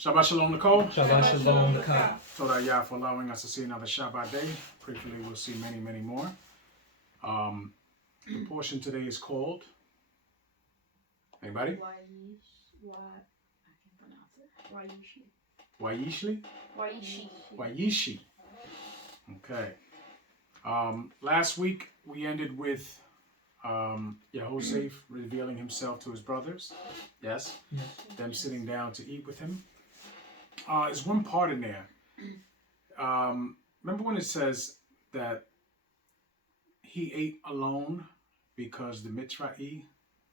Shabbat Shalom, Nicole. Shabbat Shalom, Nicole. Toda Yah for allowing us to see another Shabbat day. Prayerfully, we'll see many, many more. The portion today is called. Anybody? Wayechi. Wayechi. Okay. Last week we ended with Yehoseph revealing himself to his brothers. Yes. Them sitting down to eat with him. There's one part in there. Remember when it says that he ate alone because the Mitzra'i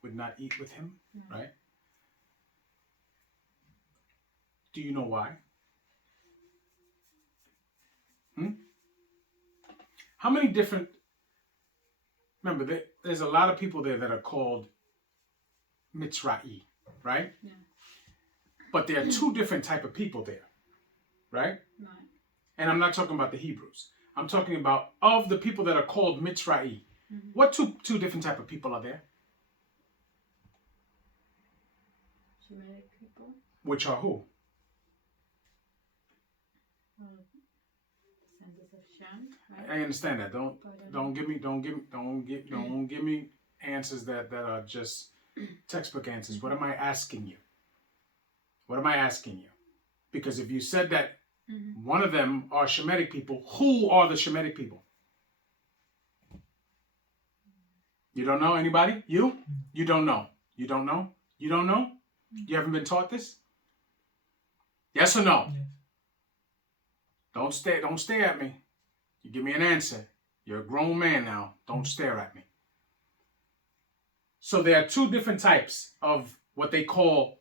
would not eat with him, right? Do you know why? How many different... Remember, there's a lot of people there that are called Mitzra'i, right? Yeah. But there are two different type of people there, right? Right. And I'm not talking about the Hebrews. I'm talking about of the people that are called Mitzra'i. Mm-hmm. What two different type of people are there? Shemitic people. Which are who? Descendants of Shem, right? I understand that. Don't give me answers that are just textbook answers. What am I asking you? What am I asking you? Because if you said that one of them are Shemitic people, who are the Shemitic people? You don't know? Anybody? You? You don't know? You don't know? You don't know? You haven't been taught this? Yes or no? Yes. Don't stare at me. You give me an answer. You're a grown man now. Don't stare at me. So there are two different types of what they call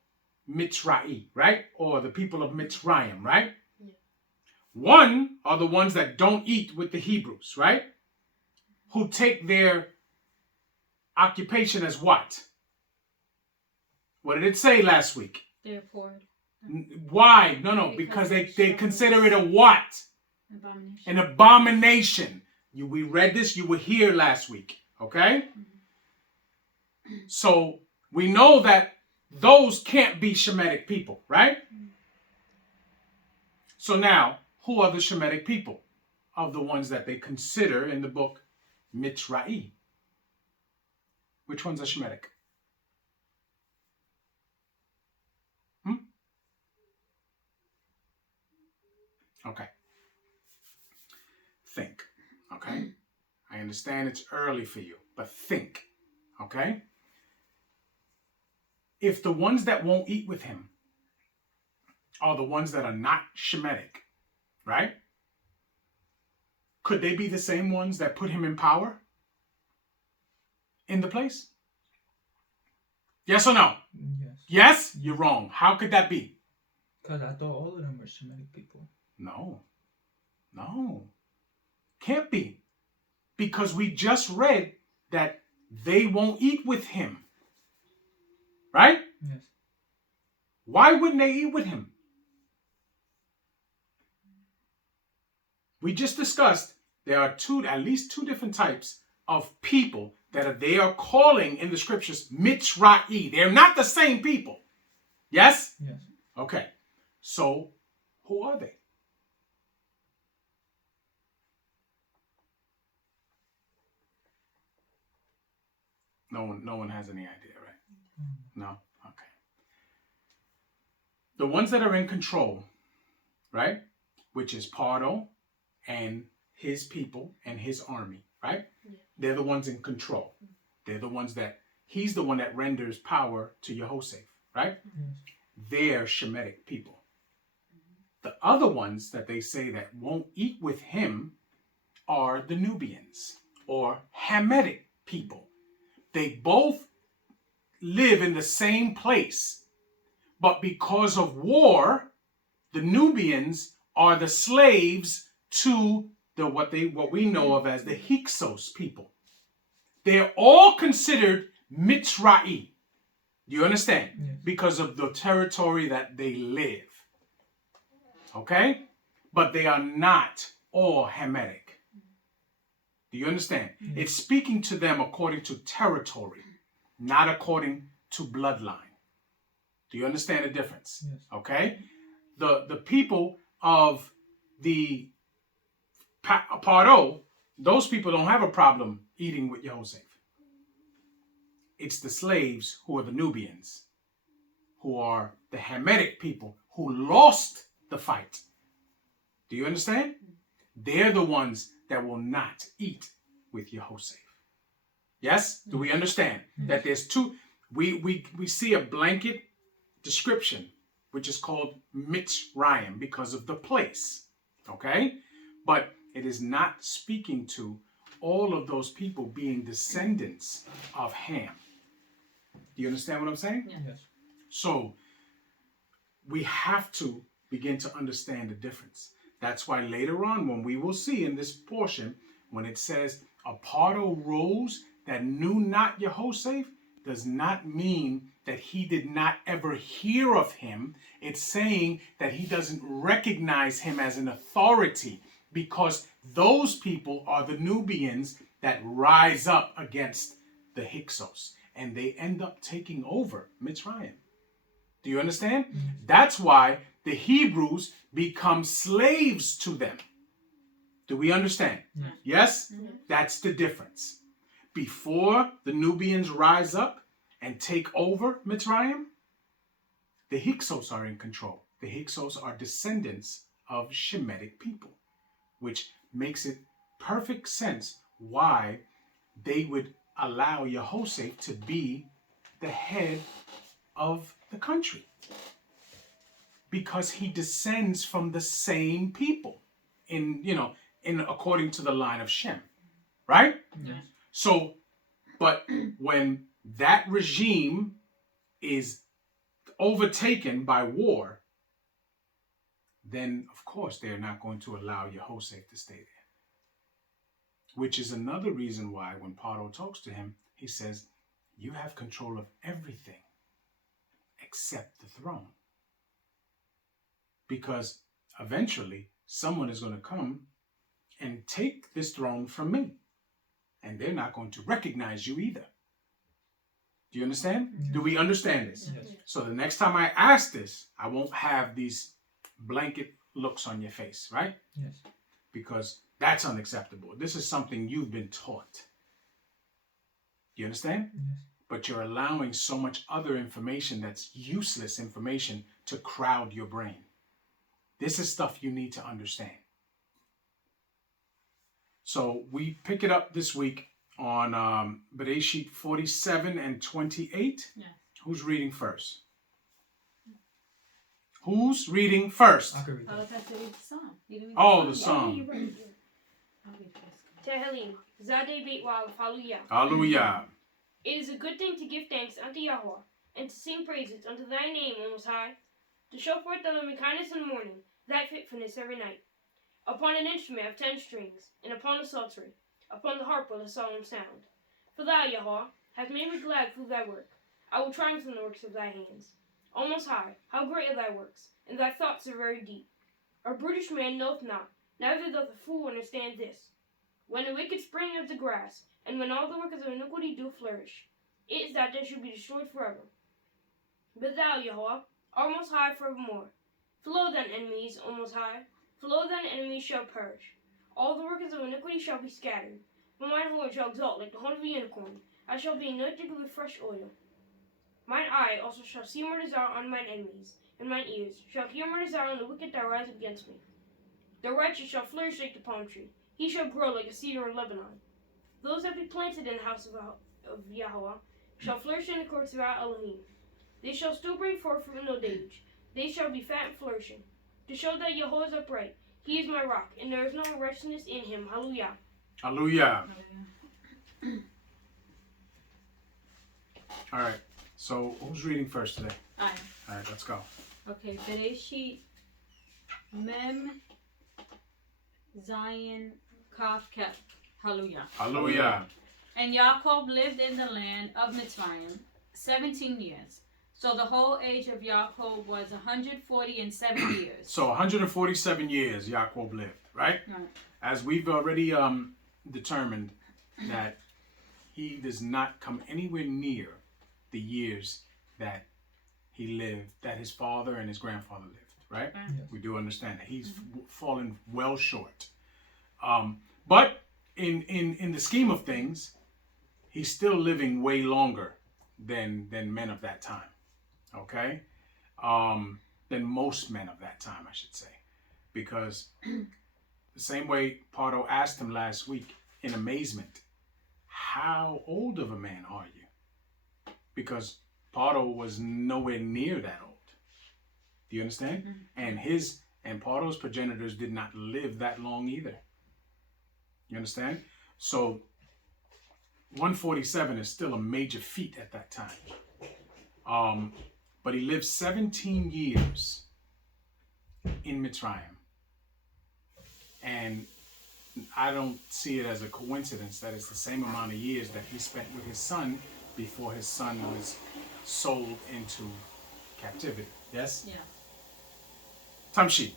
Mitzra'i, right? Or the people of Mitzrayim, right? Yeah. One are the ones that don't eat with the Hebrews, right? Who take their occupation as what? What did it say last week? They're poor. Why? No. Because they consider it a what? Abomination. An abomination. We read this. You were here last week. Okay? Mm-hmm. So we know that those can't be Shemitic people, right? Mm-hmm. So now, who are the Shemitic people? Of the ones that they consider in the book Mitzra'i. Which ones are Shemitic? Okay. Think. Okay? I understand it's early for you, but think. Okay? If the ones that won't eat with him are the ones that are not Shemitic, right? Could they be the same ones that put him in power? In the place? Yes or no? Yes. Yes? You're wrong. How could that be? Because I thought all of them were Shemitic people. No. Can't be. Because we just read that they won't eat with him. Right? Yes. Why wouldn't they eat with him? We just discussed there are at least two different types of people that they are calling in the scriptures Mitzra'i. They're not the same people. Yes? Yes. Okay. So, who are they? No one has any idea, right? No? Okay. The ones that are in control, right? Which is Pardo and his people and his army, right? Yeah. They're the ones in control. They're the ones that, he's the one that renders power to Yehoseph, right? They're Shemitic people. The other ones that they say that won't eat with him are the Nubians or Hamitic people. They both live in the same place, but because of war, the Nubians are the slaves to what we know of as the Hyksos people. They're all considered Mitzra'i. Do you understand? Yes. Because of the territory that they live. Okay? But they are not all Hamitic. Do you understand? Mm-hmm. It's speaking to them according to territory, not according to bloodline. Do you understand the difference? Yes. Okay? the people of the Paro, those people don't have a problem eating with Yosef. It's the slaves who are the Nubians, who are the Hamitic people who lost the fight. Do you understand? They're the ones that will not eat with Yosef. Yes? Do we understand that there's two? We see a blanket description, which is called Mitzrayim because of the place. Okay? But it is not speaking to all of those people being descendants of Ham. Do you understand what I'm saying? Yeah. Yes. So we have to begin to understand the difference. That's why later on, when we will see in this portion, when it says a Pardo rose that knew not Yehoseph, does not mean that he did not ever hear of him. It's saying that he doesn't recognize him as an authority, because those people are the Nubians that rise up against the Hyksos, and they end up taking over Mitzrayim. Do you understand? That's why the Hebrews become slaves to them. Do we understand? Yes? That's the difference. Before the Nubians rise up and take over Mitzrayim, the Hyksos are in control. The Hyksos are descendants of Shemitic people, which makes it perfect sense why they would allow Yehoseph to be the head of the country, because he descends from the same people in according to the line of Shem, right? Yeah. So, but when that regime is overtaken by war, then of course they're not going to allow Yehoseph to stay there. Which is another reason why when Paro talks to him, he says, you have control of everything except the throne. Because eventually someone is going to come and take this throne from me. And they're not going to recognize you either. Do you understand? Do we understand this? Yes. So the next time I ask this, I won't have these blanket looks on your face, right? Yes. Because that's unacceptable. This is something you've been taught. You understand? Yes. But you're allowing so much other information that's useless information to crowd your brain. This is stuff you need to understand. So we pick it up this week on Bereshit 47 and 28. Yeah. Who's reading first? Who's reading first? I can read Oh, that. that's to read the psalm. You didn't read Oh, the Yeah, psalm. you read it. I'll read first. Tehillim, Zadeh Beit Wav, Hallelujah. Hallelujah. It is a good thing to give thanks unto Yahweh, and to sing praises unto thy name, O Most High, to show forth thy loving kindness in the morning, thy faithfulness every night. Upon an instrument of 10 strings, and upon the psaltery, upon the harp with a solemn sound. For thou, Yahweh, hast made me glad through thy work. I will triumph in the works of thy hands. O Most High, how great are thy works, and thy thoughts are very deep. A brutish man knoweth not, neither doth a fool understand this. When the wicked spring as the grass, and when all the workers of iniquity do flourish, it is that they should be destroyed forever. But thou, Yahweh, art most high forevermore. Flow thine enemies, O Most High, flow thine enemies shall perish. All the workers of iniquity shall be scattered. But mine horn shall exalt like the horn of a unicorn. I shall be anointed with fresh oil. Mine eye also shall see my desire on mine enemies, and mine ears shall hear my desire on the wicked that rise against me. The righteous shall flourish like the palm tree. He shall grow like a cedar in Lebanon. Those that be planted in the house of Yahweh shall flourish in the courts of our Elohim. They shall still bring forth fruit in old age. They shall be fat and flourishing. To show that Yahweh is upright, he is my rock, and there is no unrighteousness in him. Hallelujah. Hallelujah. Hallelujah. All right. So who's reading first today? Aye. All right, let's go. Okay, Bereshit Mem Zion Kaf Kef. Hallelujah. Hallelujah. And Yaakov lived in the land of Mitzrayim 17 years. So the whole age of Yaakov was 147 years. So 147 years Yaakov lived, right? Right. As we've already determined that he does not come anywhere near the years that he lived, that his father and his grandfather lived. right? Right. Yes. We do understand that he's fallen well short. But in the scheme of things, he's still living way longer than men of that time. Okay, than most men of that time, I should say, because the same way Pardo asked him last week in amazement, "How old of a man are you?" Because Pardo was nowhere near that old. Do you understand? And Pardo's progenitors did not live that long either. You understand? So 147 is still a major feat at that time. But he lived 17 years in Mitzrayim. And I don't see it as a coincidence that it's the same amount of years that he spent with his son before his son was sold into captivity. Yes? Yeah. Tamshi.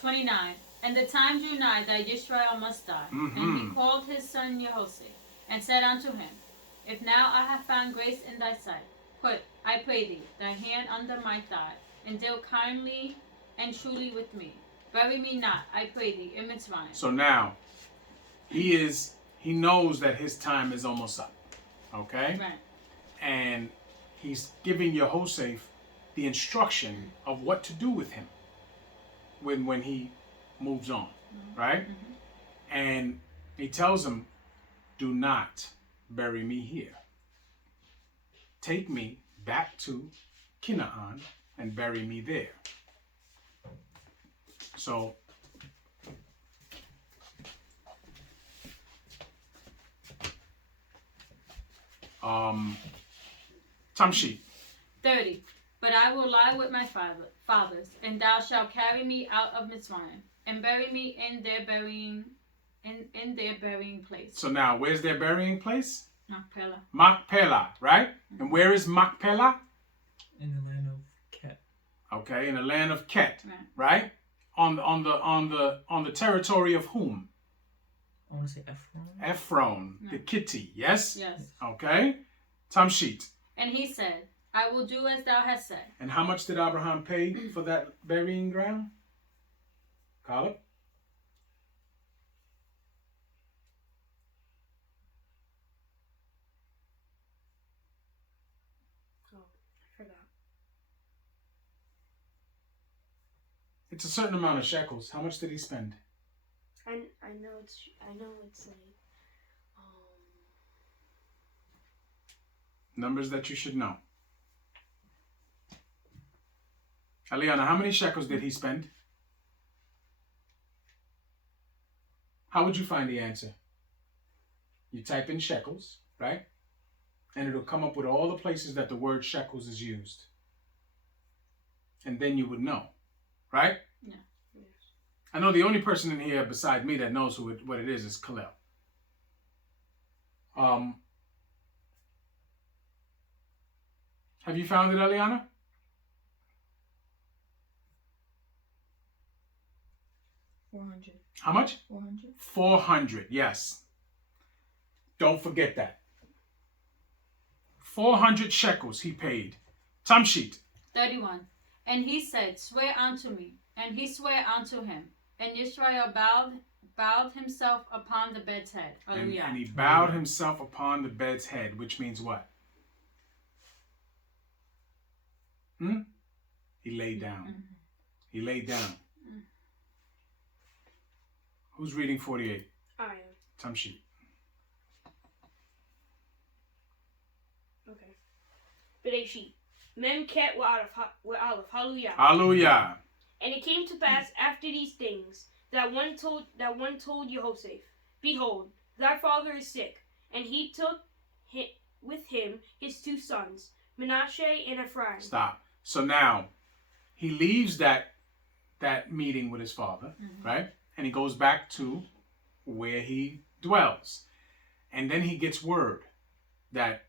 29. And the time drew nigh that Yisrael must die. And he called his son Yehoseh, and said unto him, If now I have found grace in thy sight, put, I pray thee, thy hand under my thigh, and deal kindly and truly with me. Bury me not, I pray thee, in Mitzrayim. So now, he knows that his time is almost up. Okay? Right. And he's giving Yehoseph the instruction of what to do with him when he moves on. Right? And he tells him, do not bury me here. Take me back to Canaan and bury me there. So, Tamshi. 30. But I will lie with my fathers, and thou shalt carry me out of Mitzrayim, and bury me in their burying place. So now, where's their burying place? Machpelah. Machpelah, right? And where is Machpelah? In the land of Ket. Okay, in the land of Ket, Right. right? On the territory of whom? I want to say Ephron. Ephron, the Kitti, yes? Yes. Okay. Tamshit. And he said, I will do as thou hast said. And how much did Abraham pay for that burying ground? Caleb? Oh, I forgot. It's a certain amount of shekels. How much did he spend? I know it's like Numbers that you should know. Eliana, how many shekels did he spend? How would you find the answer? You type in shekels, right? And it'll come up with all the places that the word shekels is used. And then you would know, right? Yeah. Yes. I know the only person in here beside me that knows what it is Khalil. Have you found it, Eliana? $400. How much? 400. 400, yes. Don't forget that. 400 shekels he paid. Tamshit. 31. And he said, Swear unto me. And he sware unto him. And Israel bowed himself upon the bed's head. Hallelujah. And he bowed himself upon the bed's head, which means what? He laid down. He laid down. Who's reading 48? I am. Tamshit. Okay. Bereshit. Mem Ket Wa'alef. Hallelujah. Hallelujah. And it came to pass after these things that one told Yehoseph, Behold, thy father is sick. And he took with him his two sons, Manasseh and Ephraim. Stop. So now he leaves that meeting with his father, right? And he goes back to where he dwells. And then he gets word that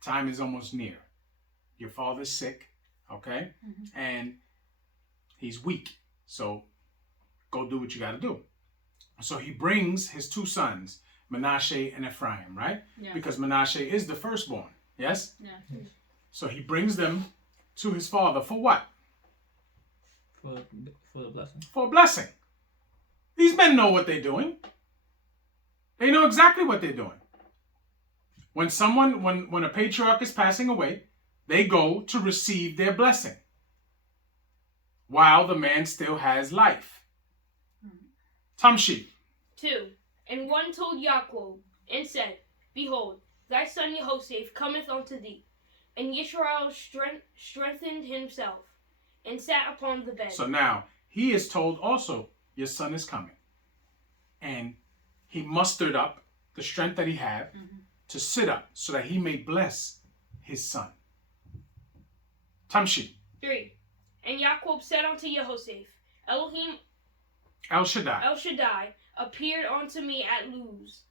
time is almost near. Your father's sick, okay? And he's weak. So go do what you got to do. So he brings his two sons, Manasseh and Ephraim, right? Yeah. Because Manasseh is the firstborn, yes? Yeah. So he brings them to his father for what? For the blessing. For a blessing. These men know what they're doing. They know exactly what they're doing. When a patriarch is passing away, they go to receive their blessing while the man still has life. Tamshi. 2. And one told Yaakov and said, Behold, thy son Jehoshaphat cometh unto thee. And Yisrael strengthened himself and sat upon the bed. So now he is told also, your son is coming. And he mustered up the strength that he had to sit up so that he may bless his son. Tamshi. 3. And Yaakov said unto Jehoshaphat, Elohim El Shaddai. El Shaddai appeared unto me at Luz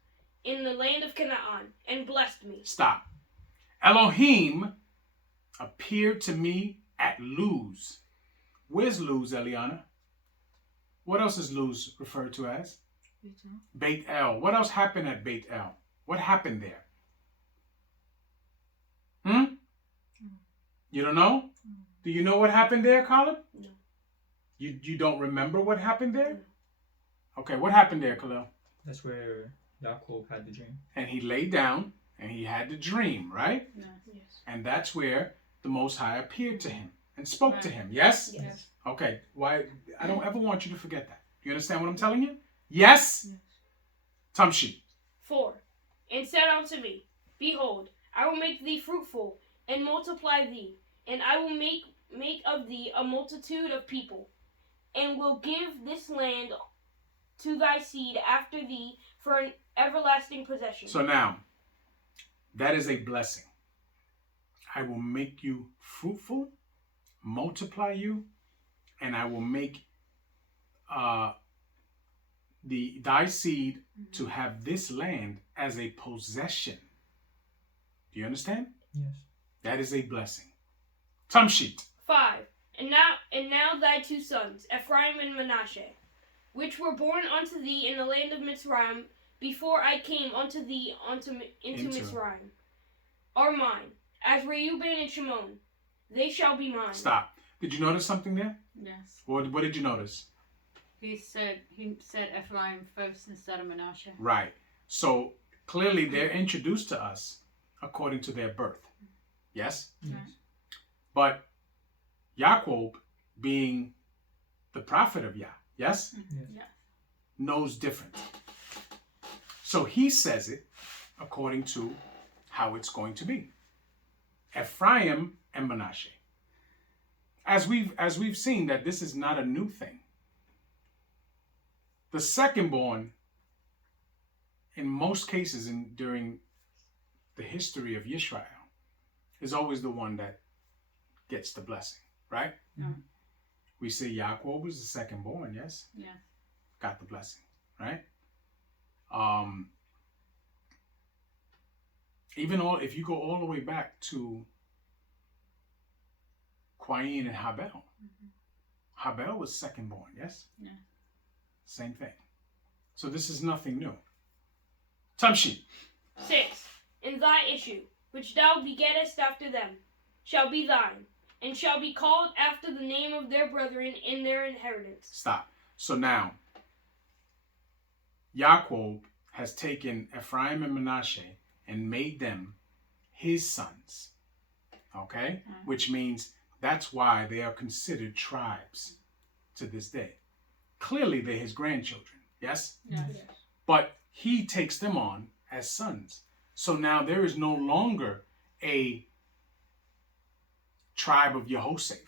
in the land of Canaan and blessed me. Stop. Elohim appeared to me at Luz. Where's Luz, Eliana? What else is Luz referred to as? Beit El. What else happened at Beit El? What happened there? You don't know? Do you know what happened there, Caleb? No. You don't remember what happened there? Okay, what happened there, Khalil? That's where Yaakov had the dream. And he lay down and he had the dream, right? Yes. And that's where the Most High appeared to him and spoke to him. Yes? Yes. Okay. Why? I don't ever want you to forget that. Do you understand what I'm telling you? Yes? Tamshi. 4. And said unto me, Behold, I will make thee fruitful and multiply thee, and I will make of thee a multitude of people, and will give this land to thy seed after thee for an everlasting possession. So now, that is a blessing. I will make you fruitful, multiply you, and I will make thy seed to have this land as a possession. Do you understand? Yes. That is a blessing. Tamshit. 5. And now thy 2 sons, Ephraim and Manasseh, which were born unto thee in the land of Mitzrayim, before I came unto thee into Mitzrayim, are mine, as Reuben and Shimon. They shall be mine. Stop. Did you notice something there? Yes. What did you notice? He said Ephraim first instead of Manasseh. Right. So clearly they're introduced to us according to their birth. Yes? Yes. But Yaakov, being the prophet of Yah, yes? Yes. Knows different. So he says it according to how it's going to be. Ephraim and Manasseh. As we've seen that this is not a new thing. The secondborn, in most cases during the history of Yisrael, is always the one that gets the blessing, right? Mm-hmm. We say Yaakov was the secondborn, yes? Yeah. Got the blessing, right? If you go all the way back to Qain and Habel, Habel was secondborn, yes? Yeah. Same thing. So this is nothing new. Tamshi. 6. And thy issue, which thou begettest after them, shall be thine, and shall be called after the name of their brethren in their inheritance. Stop. So now, Yaakov has taken Ephraim and Manasseh and made them his sons. Okay? Which means that's why they are considered tribes to this day. Clearly, they're his grandchildren. Yes? Yes. But he takes them on as sons. So now there is no longer a tribe of Jehoshaphat.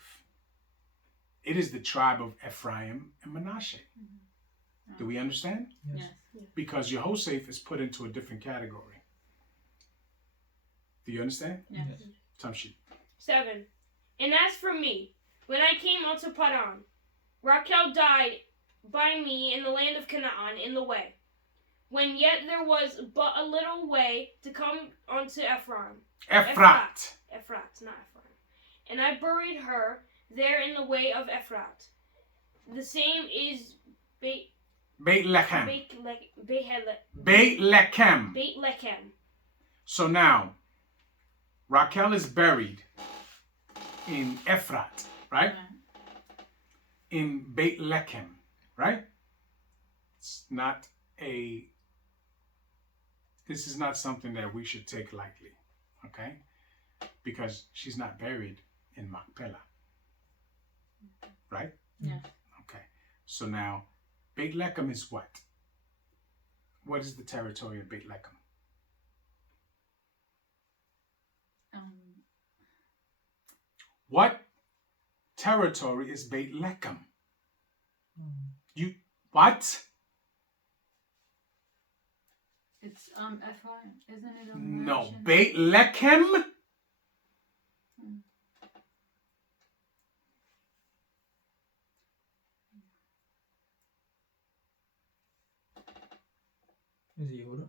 It is the tribe of Ephraim and Manasseh. Do we understand? Yes. Because Jehoshaphat is put into a different category. Do you understand? Yes. Tamshi. 7. And as for me, when I came unto Padan, Rachel died by me in the land of Canaan in the way, when yet there was but a little way to come unto Ephraim. Ephrat. Ephrat, not Ephraim. And I buried her there in the way of Ephrat. The same is Beit Lechem. Beit Lechem. Lechem. So now, Rachel is buried in Ephrat, right? in Beit Lechem, right? This is not something that we should take lightly, okay? Because she's not buried in Machpelah, right? Yeah. Okay. So now, Beit Lechem is what? What is the territory of Beit Lechem? What territory is Beit Lechem? You what? It's Ephraim, isn't it? A No, nation? Beit Lechem. Is it Yehuda?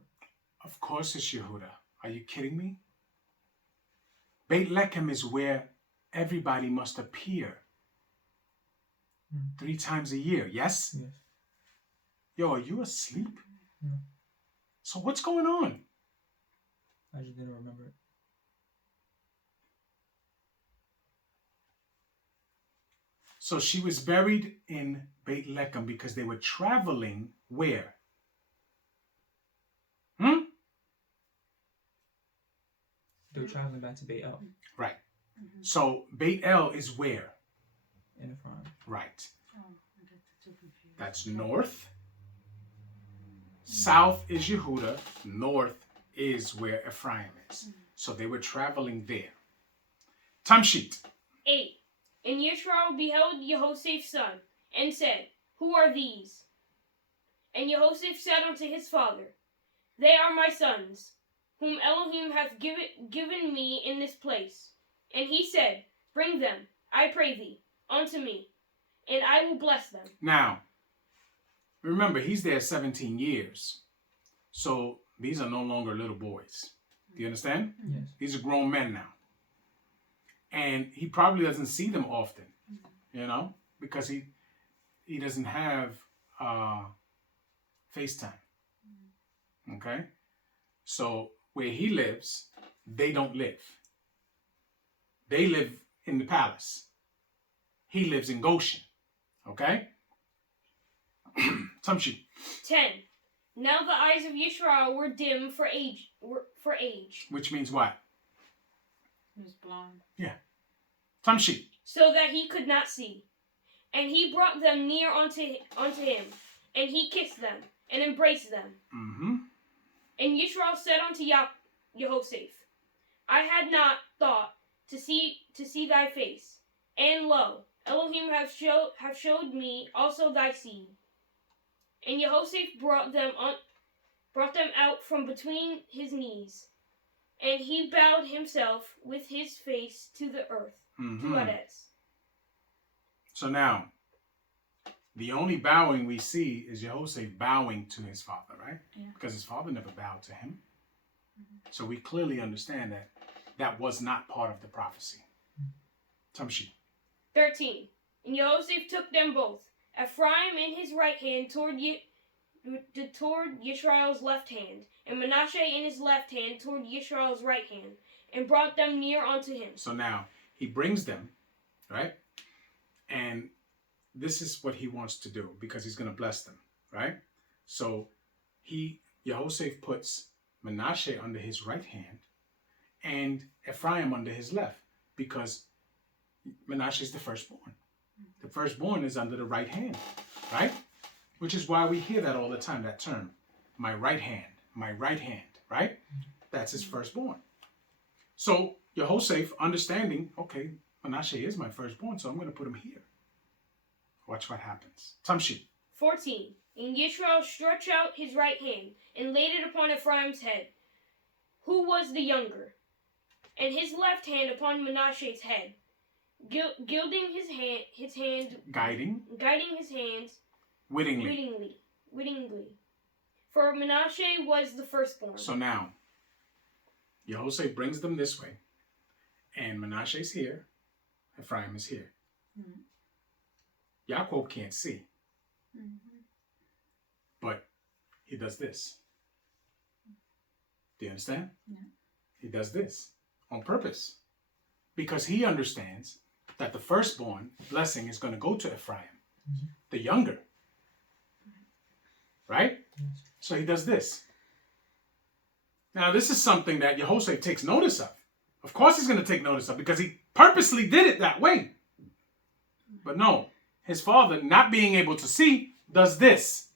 Of course it's Yehuda. Are you kidding me? Beit Lechem is where everybody must appear 3 times a year. Yes? Yes. Yo, are you asleep? No. So what's going on? I just didn't remember it. So she was buried in Beit Lechem because they were traveling where? They were traveling back to Beit El Right. So Beit El is where? in Ephraim. Right. Oh, I got the two confused. That's north. South is Yehuda. North is where Ephraim is. So they were traveling there. Time sheet. 8. And Yisrael beheld Jehoshaphat's son, and said, Who are these? And Jehoshaphat said unto his father, They are my sons, whom Elohim hath given me in this place. And he said, Bring them, I pray thee, unto me, and I will bless them. Now, remember, he's there 17 years. So these are no longer little boys. Do you understand? Yes. These are grown men now. And he probably doesn't see them often, you know, because he doesn't have FaceTime. Okay? So where he lives, they don't live. They live in the palace. He lives in Goshen. Okay? Tamshi. 10. Now the eyes of Yisrael were dim for age. Which means what? He was blind. Yeah. Tamshi. So that he could not see. And he brought them near unto him, and he kissed them, and embraced them. Mm-hmm. And Yisrael said unto Jehoshaphat, I had not thought to see thy face, and lo, Elohim have showed me also thy seed. And Jehoshaphat brought them out from between his knees, and he bowed himself with his face to the earth, to Hades. So now, the only bowing we see is Jehoshaphat bowing to his father, right? Yeah. Because his father never bowed to him. So we clearly understand that that was not part of the prophecy. Tamshi. 13. And Jehoshaphat took them both, Ephraim in his right hand toward Yisrael's left hand, and Manasseh in his left hand toward Yisrael's right hand, and brought them near unto him. So now, he brings them, right? And this is what he wants to do, because he's going to bless them, right? So Jehoshaphat puts Manasseh under his right hand and Ephraim under his left, because Manasseh is the firstborn. The firstborn is under the right hand, right? Which is why we hear that all the time, that term, my right hand, right? That's his firstborn. So Jehoshaphat, understanding, okay, Manasseh is my firstborn, so I'm going to put him here. Watch what happens. Tamshi. 14. And Yisrael stretched out his right hand, and laid it upon Ephraim's head, who was the younger, and his left hand upon Manasseh's head, guiding his hands wittingly. For Manasseh was the firstborn. So now, Jehoshaphat brings them this way, and Manasseh is here, Ephraim is here. Yaakov can't see, but he does this. Do you understand? Yeah. He does this on purpose, because he understands that the firstborn blessing is going to go to Ephraim, The younger. Right? Yes. So he does this. Now, this is something that Yehoshaphat takes notice of. Of course he's going to take notice of because he purposely did it that way. But no, his father, not being able to see, does this.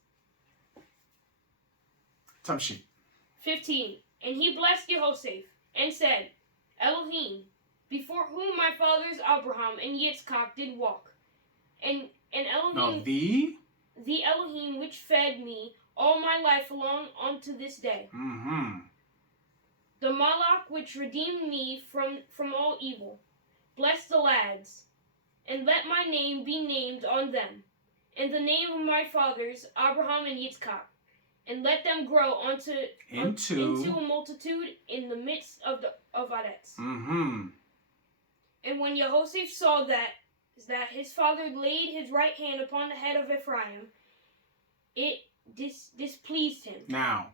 Tamshi. 15. And he blessed Jehoshaphat and said, Elohim, before whom my fathers Abraham and Yitzchak did walk, and Elohim, No, the Elohim which fed me all my life along unto this day, the Malach which redeemed me from all evil, bless the lads, and let my name be named on them, and the name of my fathers Abraham and Yitzchak, and let them grow into a multitude in the midst of Aretz. And when Jehoshaphat saw that his father laid his right hand upon the head of Ephraim, it displeased him. Now,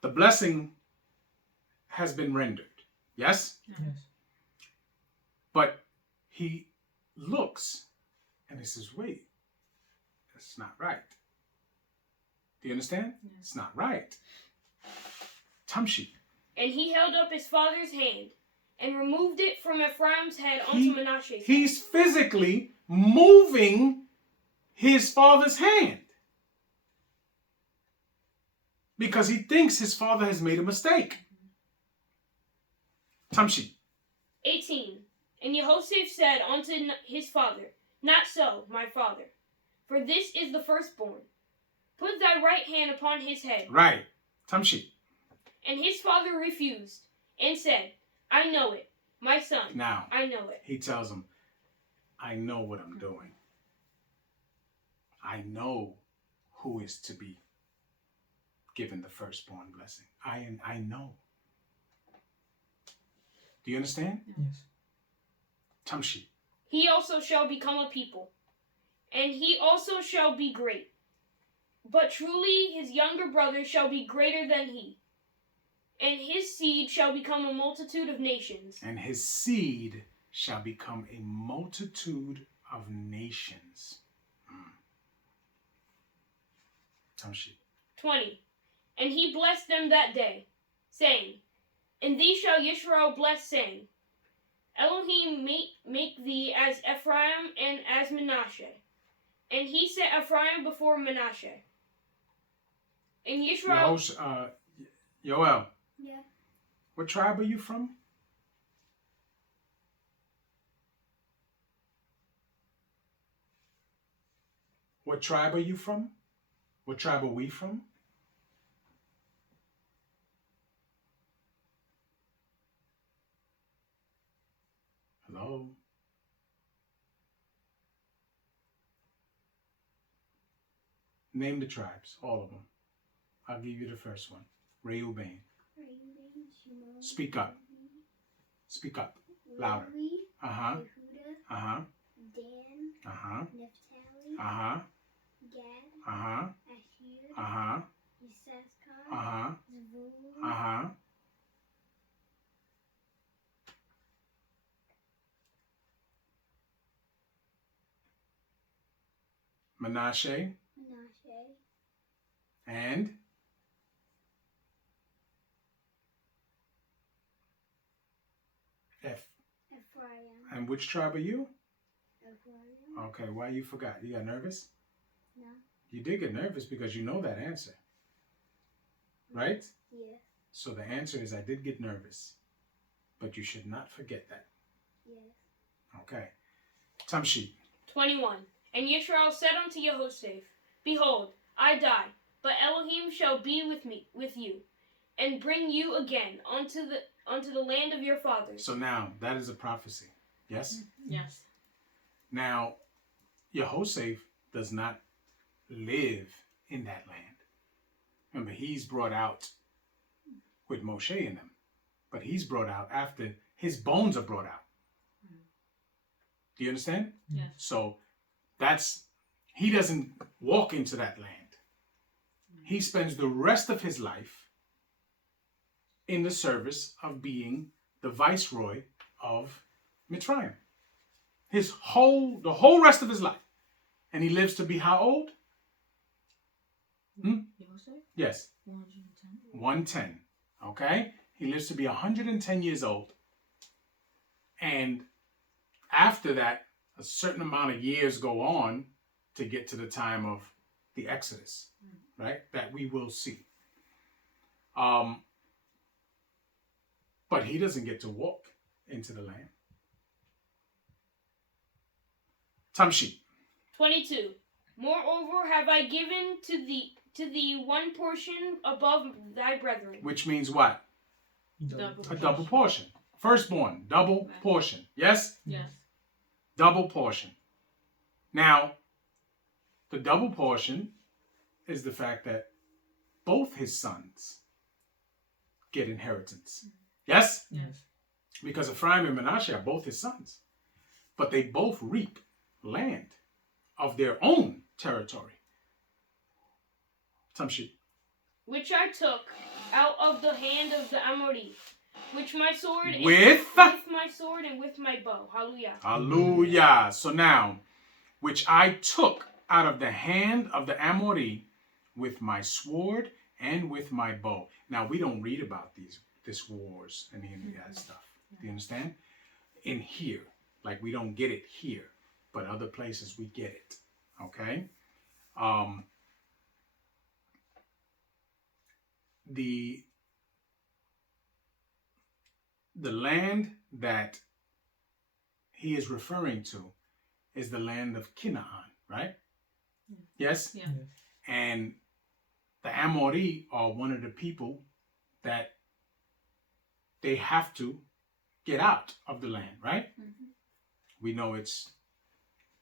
the blessing has been rendered. Yes? Yes. But he looks and he says, wait, that's not right. Do you understand? Yeah. It's not right. Tamshi. And he held up his father's hand and removed it from Ephraim's head onto Manasseh's head. He's physically moving his father's hand. Because he thinks his father has made a mistake. Tamshi. 18. And Jehoshaphat said unto his father, Not so, my father, for this is the firstborn. Put thy right hand upon his head. Right. Tamshi. And his father refused, and said, I know it, my son. Now, I know it. he tells him, I know what I'm doing. I know who is to be given the firstborn blessing. I know. Do you understand? Yes. Tamshi. He also shall become a people, and he also shall be great. But truly his younger brother shall be greater than he, and his seed shall become a multitude of nations. And his seed shall become a multitude of nations. Tamshi. 20. And he blessed them that day, saying, And thee shall Yisrael bless, saying, Elohim make thee as Ephraim and as Manasseh. And he set Ephraim before Manasseh. And Yisrael... Yoel, Yeah. what tribe are you from? What tribe are you from? What tribe are we from? Hello? Name the tribes, all of them. I'll give you the first one. Reuben. Speak up. Speak up. Louder. Uh-huh. Yehuda, Uh-huh. Dan, Uh-huh. Naphtali, Uh-huh. Gad, Uh-huh. Asher, Uh-huh. Issachar, Uh-huh. Zvulun, Uh-huh. Manasseh Manasseh, and Ephraim, and which tribe are you? Ephraim. Okay, why you forgot? You got nervous? No. You did get nervous because you know that answer. Right? Yes. So the answer is I did get nervous. But you should not forget that. Yes. Okay. Tamshi. 21. And Yisrael said unto Jehoshaphat, Behold, I die, but Elohim shall be with you, and bring you again unto the land of your fathers. So now, that is a prophecy. Yes? Yes. Now, Yehoshaphat does not live in that land. Remember, he's brought out with Moshe in them. But he's brought out after his bones are brought out. Do you understand? Yes. So he doesn't walk into that land. He spends the rest of his life in the service of being the viceroy of Mitzrayim. The whole rest of his life. And he lives to be how old? Yes. 110. 110. Okay? He lives to be 110 years old. And after that, a certain amount of years go on to get to the time of the Exodus, right? That we will see. But he doesn't get to walk into the land. Tamshi. 22. Moreover, have I given to thee one portion above thy brethren. Which means what? Double. A double portion. Firstborn, double Right. portion. Yes? Yes. Double portion. Now, the double portion is the fact that both his sons get inheritance. Yes? Yes. Because Ephraim and Manasseh are both his sons. But they both reap land of their own territory. Tamshi. Which I took out of the hand of the Amori, which my sword With my sword and with my bow. Hallelujah. Hallelujah. So now, which I took out of the hand of the Amori with my sword and with my bow. Now, we don't read about this wars and any of that stuff. Do you understand? In here. Like, we don't get it here. But other places, we get it. Okay? The land that he is referring to is the land of Canaan, right? Yes? Yeah. And the Amori are one of the people that they have to get out of the land, right? Mm-hmm. We know it's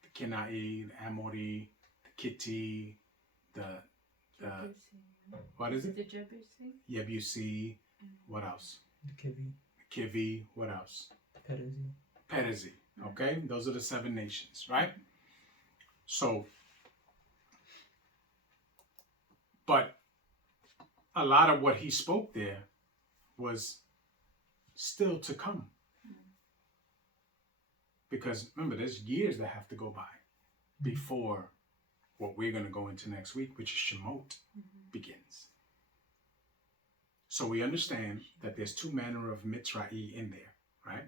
the Kenai, the Amori, the Kitti, the what is it? The Jebusi. Yebusi, what else? The Kivi. Kivi, what else? Perizi. Perizi, okay? Those are the 7 nations, right? So, but a lot of what he spoke there was still to come. Because remember, there's years that have to go by before what we're going to go into next week, which is Shemot, begins. So we understand that there's 2 manner of Mitzra'i in there, right?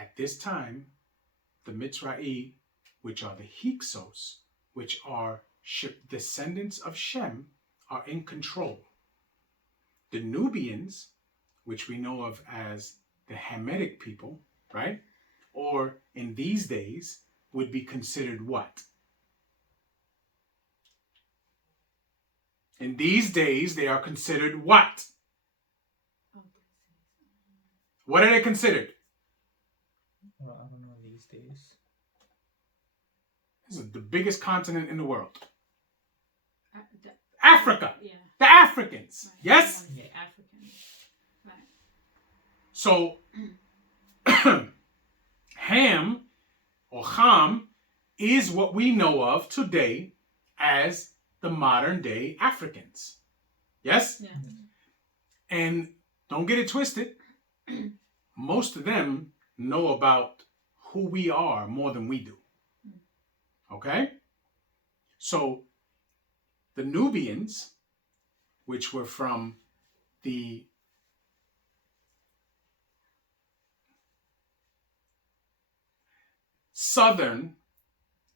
At this time, the Mitzra'i, which are the Hyksos, which are descendants of Shem, are in control. The Nubians, which we know of as the Hamitic people, right? Or in these days, would be considered what? In these days, they are considered what? What are they considered? Well, I don't know these days. This is the biggest continent in the world. The Africa. Yeah. The Africans. Right. Yes? I wanna say African. Right. So, Ham or Ham is what we know of today as the modern day Africans. Yes? Yeah. And don't get it twisted. Most of them know about who we are more than we do. Okay? So, the Nubians, which were from the southern,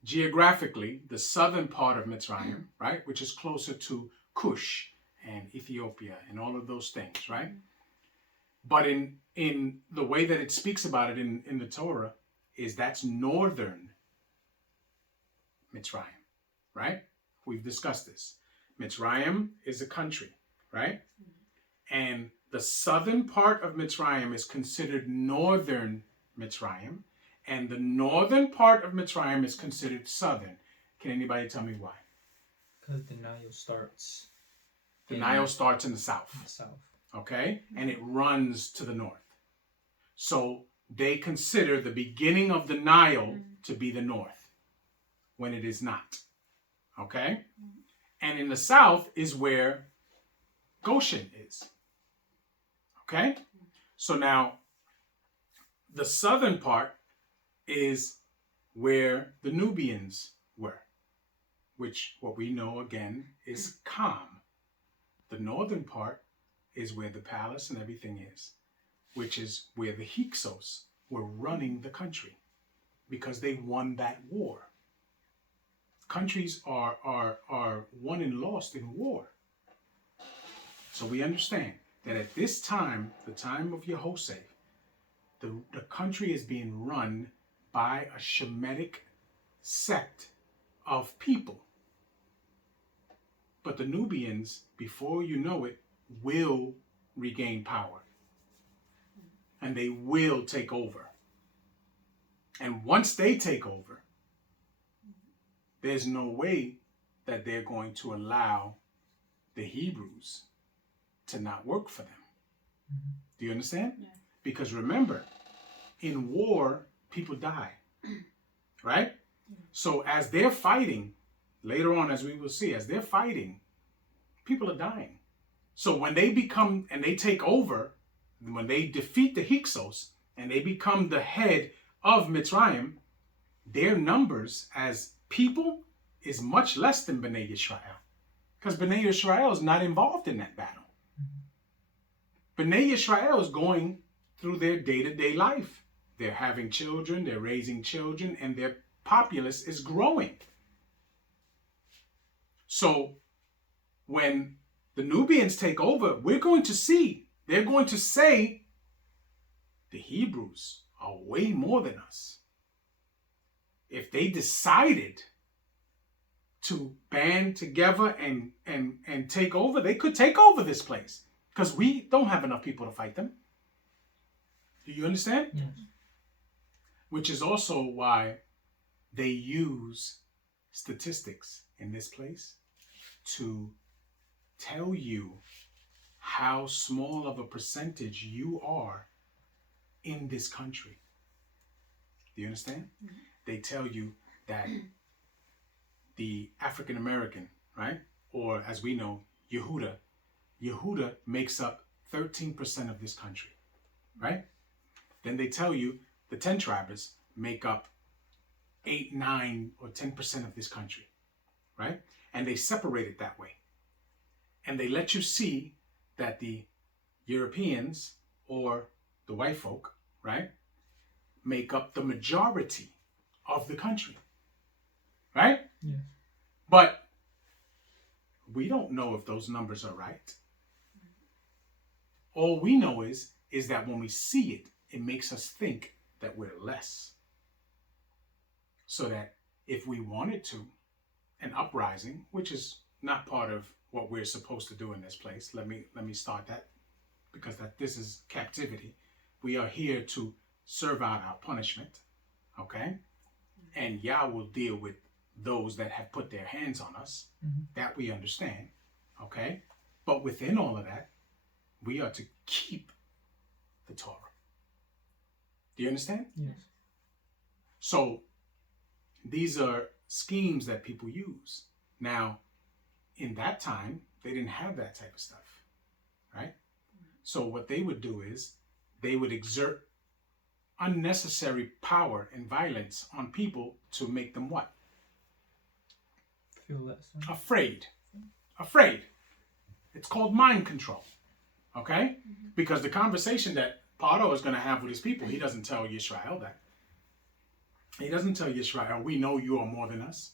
geographically, the southern part of Mitzrayim, right, which is closer to Cush and Ethiopia and all of those things, right? But in the way that it speaks about it in the Torah is that's northern Mitzrayim, right? We've discussed this. Mitzrayim is a country, right? And the southern part of Mitzrayim is considered northern Mitzrayim, and the northern part of Mitzrayim is considered southern. Can anybody tell me why? Because the Nile starts The in Nile starts in the south, the south. okay? And it runs to the north. So they consider the beginning of the Nile to be the north, when it is not, okay? And in the south is where Goshen is, okay? So now, the southern part is where the Nubians were. which what we know again is calm. The northern part is where the palace and everything is, which is where the Hyksos were running the country because they won that war. Countries are won and lost in war. So we understand that at this time, the time of Yehoshaphat, the country is being run by a Shemitic sect of people. But the Nubians, before you know it, will regain power. And they will take over. And once they take over, there's no way that they're going to allow the Hebrews to not work for them. Mm-hmm. Do you understand? Yeah. Because remember, in war, people die. Right? Yeah. So as they're fighting, later on, as we will see, as they're fighting, people are dying. So when they become and they take over, when they defeat the Hyksos and they become the head of Mitzrayim, their numbers as people is much less than Bnei Yisrael. Because Bnei Yisrael is not involved in that battle. Bnei Yisrael is going through their day-to-day life. They're having children, they're raising children, and their populace is growing. So when the Nubians take over, we're going to see, they're going to say, the Hebrews are way more than us. If they decided to band together and take over, they could take over this place. Because we don't have enough people to fight them. Do you understand? Yes. Which is also why they use statistics in this place to tell you how small of a percentage you are in this country. Do you understand? Mm-hmm. They tell you that the African American, right? Or as we know, Yehuda makes up 13% of this country, right? Then they tell you the 10 tribes make up 8, 9, or 10% of this country, right? And they separate it that way. And they let you see that the Europeans or the white folk, right, make up the majority of the country, right? Yes. But we don't know if those numbers are right. All we know is that when we see it, it makes us think that we're less. So that if we wanted to, an uprising, which is not part of what we're supposed to do in this place. Let me start that, because this is captivity. We are here to serve out our punishment, okay? And Yah will deal with those that have put their hands on us. Mm-hmm. That we understand, okay? But within all of that, we are to keep the Torah. Do you understand? Yes. So these are schemes that people use. Now, in that time, they didn't have that type of stuff, right? So what they would do is they would exert unnecessary power and violence on people to make them what? Feel less. Afraid. It's called mind control, okay? Mm-hmm. Because the conversation that Paro is going to have with his people, he doesn't tell Yisrael that. He doesn't tell Yisrael, we know you are more than us.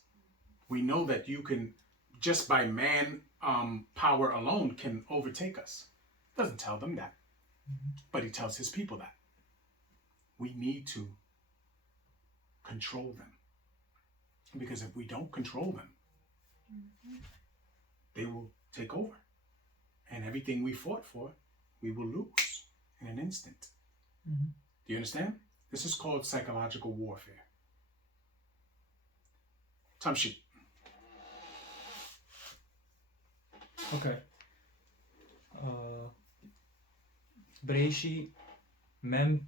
We know that you can, just by man power alone, can overtake us. Doesn't tell them that. Mm-hmm. But he tells his people that. We need to control them. Because if we don't control them, mm-hmm. they will take over. And everything we fought for, we will lose in an instant. Mm-hmm. Do you understand? This is called psychological warfare. Tamshi. Okay. Bereshi Mem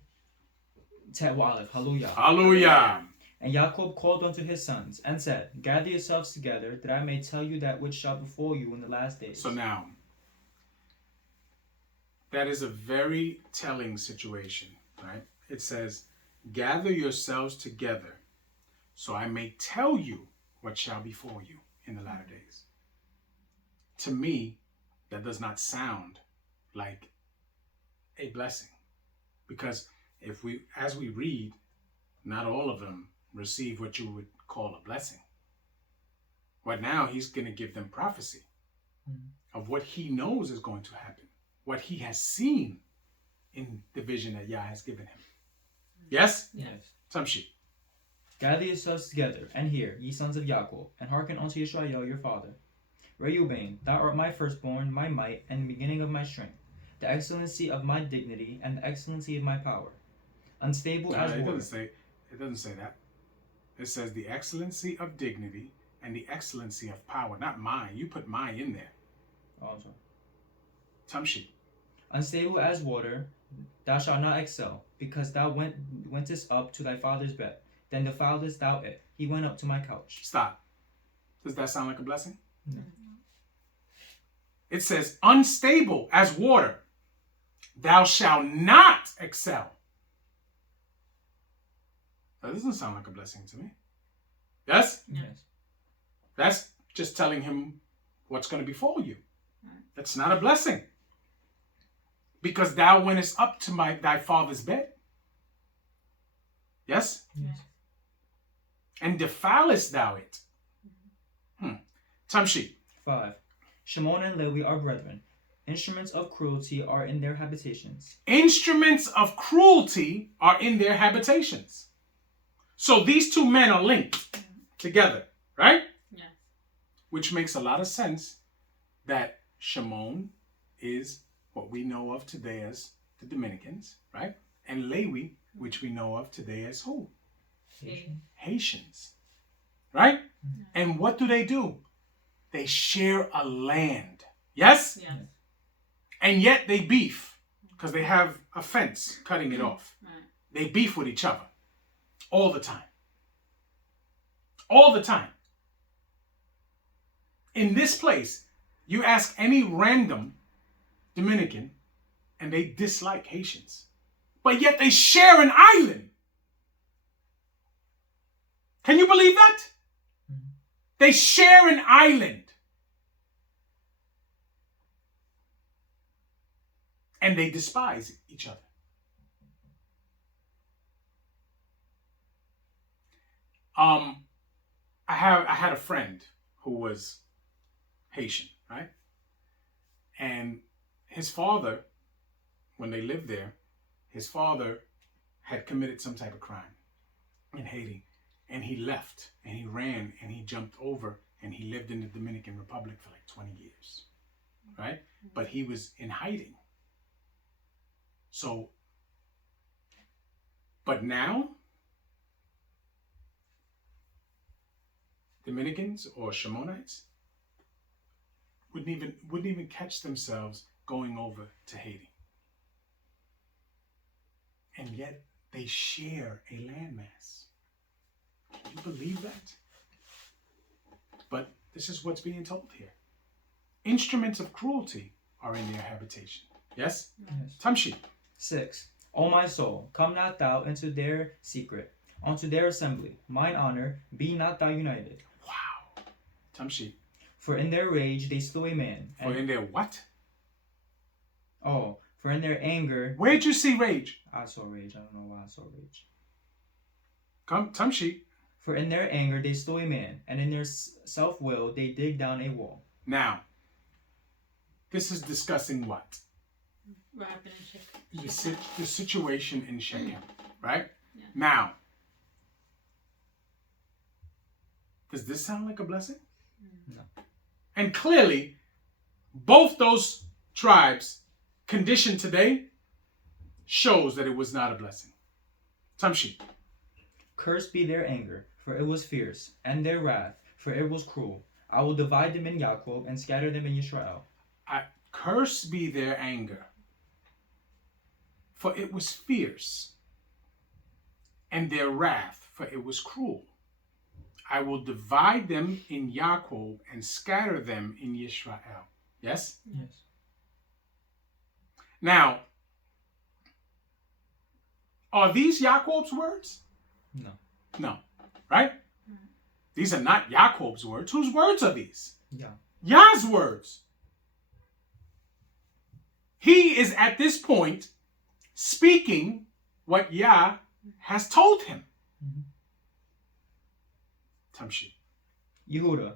Tet Aleph. Hallelujah. Hallelujah. And Jacob called unto his sons and said, Gather yourselves together, that I may tell you that which shall befall you in the last days. So now, that is a very telling situation, right? It says, gather yourselves together, so I may tell you what shall befall you in the latter days. To me, that does not sound like a blessing. Because as we read, not all of them receive what you would call a blessing. But now he's going to give them prophecy of what he knows is going to happen, what he has seen in the vision that Yah has given him. Yes? Yes. Tamshi. Gather yourselves together, and hear, ye sons of Yaakov, and hearken unto Yisrael your father. Reuben, thou art my firstborn, my might, and the beginning of my strength, the excellency of my dignity, and the excellency of my power. Unstable as water. It doesn't say that. It says the excellency of dignity and the excellency of power. Not mine. You put mine in there. Oh, I'm sorry. Tamshi. Unstable as water, thou shalt not excel, because thou wentest up to thy father's bed. Then defiledest thou it. He went up to my couch. Stop. Does that sound like a blessing? No. It says, unstable as water, thou shalt not excel. That doesn't sound like a blessing to me. Yes? Yes. That's just telling him what's going to befall you. That's not a blessing. Because thou wentest up to thy father's bed. Yes? Yes. And defilest thou it. Tamshi. 5. Shimon and Levi are brethren. Instruments of cruelty are in their habitations. Instruments of cruelty are in their habitations. So these two men are linked together, right? Yes. Which makes a lot of sense that Shimon is what we know of today as the Dominicans, right? And Lewi, which we know of today as who? Haitians, right? And what do? They share a land. Yes? Yes. And yet they beef because they have a fence cutting it off. Right. They beef with each other all the time. All the time. In this place, you ask any random Dominican and they dislike Haitians. But yet they share an island. Can you believe that? They share an island. And they despise each other. I had a friend who was Haitian, right? And his father, when they lived there, his father had committed some type of crime in Haiti. And he left, and he ran, and he jumped over, and he lived in the Dominican Republic for like 20 years, right? But he was in hiding. So, but now, Dominicans or Shimonites wouldn't even catch themselves going over to Haiti. And yet, they share a landmass. Can you believe that? But this is what's being told here. Instruments of cruelty are in their habitation. Yes? Yes. Tamshi. 6. O my soul, come not thou into their secret, unto their assembly. Mine honor, be not thou united. Wow. Tamshi. For in their rage they slew a man. For in their what? Oh, for in their anger. Where'd you see rage? I saw rage. I don't know why I saw rage. Come, Tamshi. For in their anger they slew a man, and in their self-will they dig down a wall. Now, this is discussing what? What happened in Shechem? The situation in Shechem, right? Yeah. Now, does this sound like a blessing? No. And clearly, both those tribes' condition today shows that it was not a blessing. Tamshi. Cursed be their anger, for it was fierce, and their wrath, for it was cruel. I will divide them in Yaakov and scatter them in Yisrael. Cursed be their anger, for it was fierce, and their wrath, for it was cruel. I will divide them in Yaakov and scatter them in Yisrael. Yes? Yes. Now, are these Yaakov's words? No. No. Right? These are not Jacob's words. Whose words are these? Yeah. Yah's words. He is at this point speaking what Yah has told him. Tamshi. Yehuda,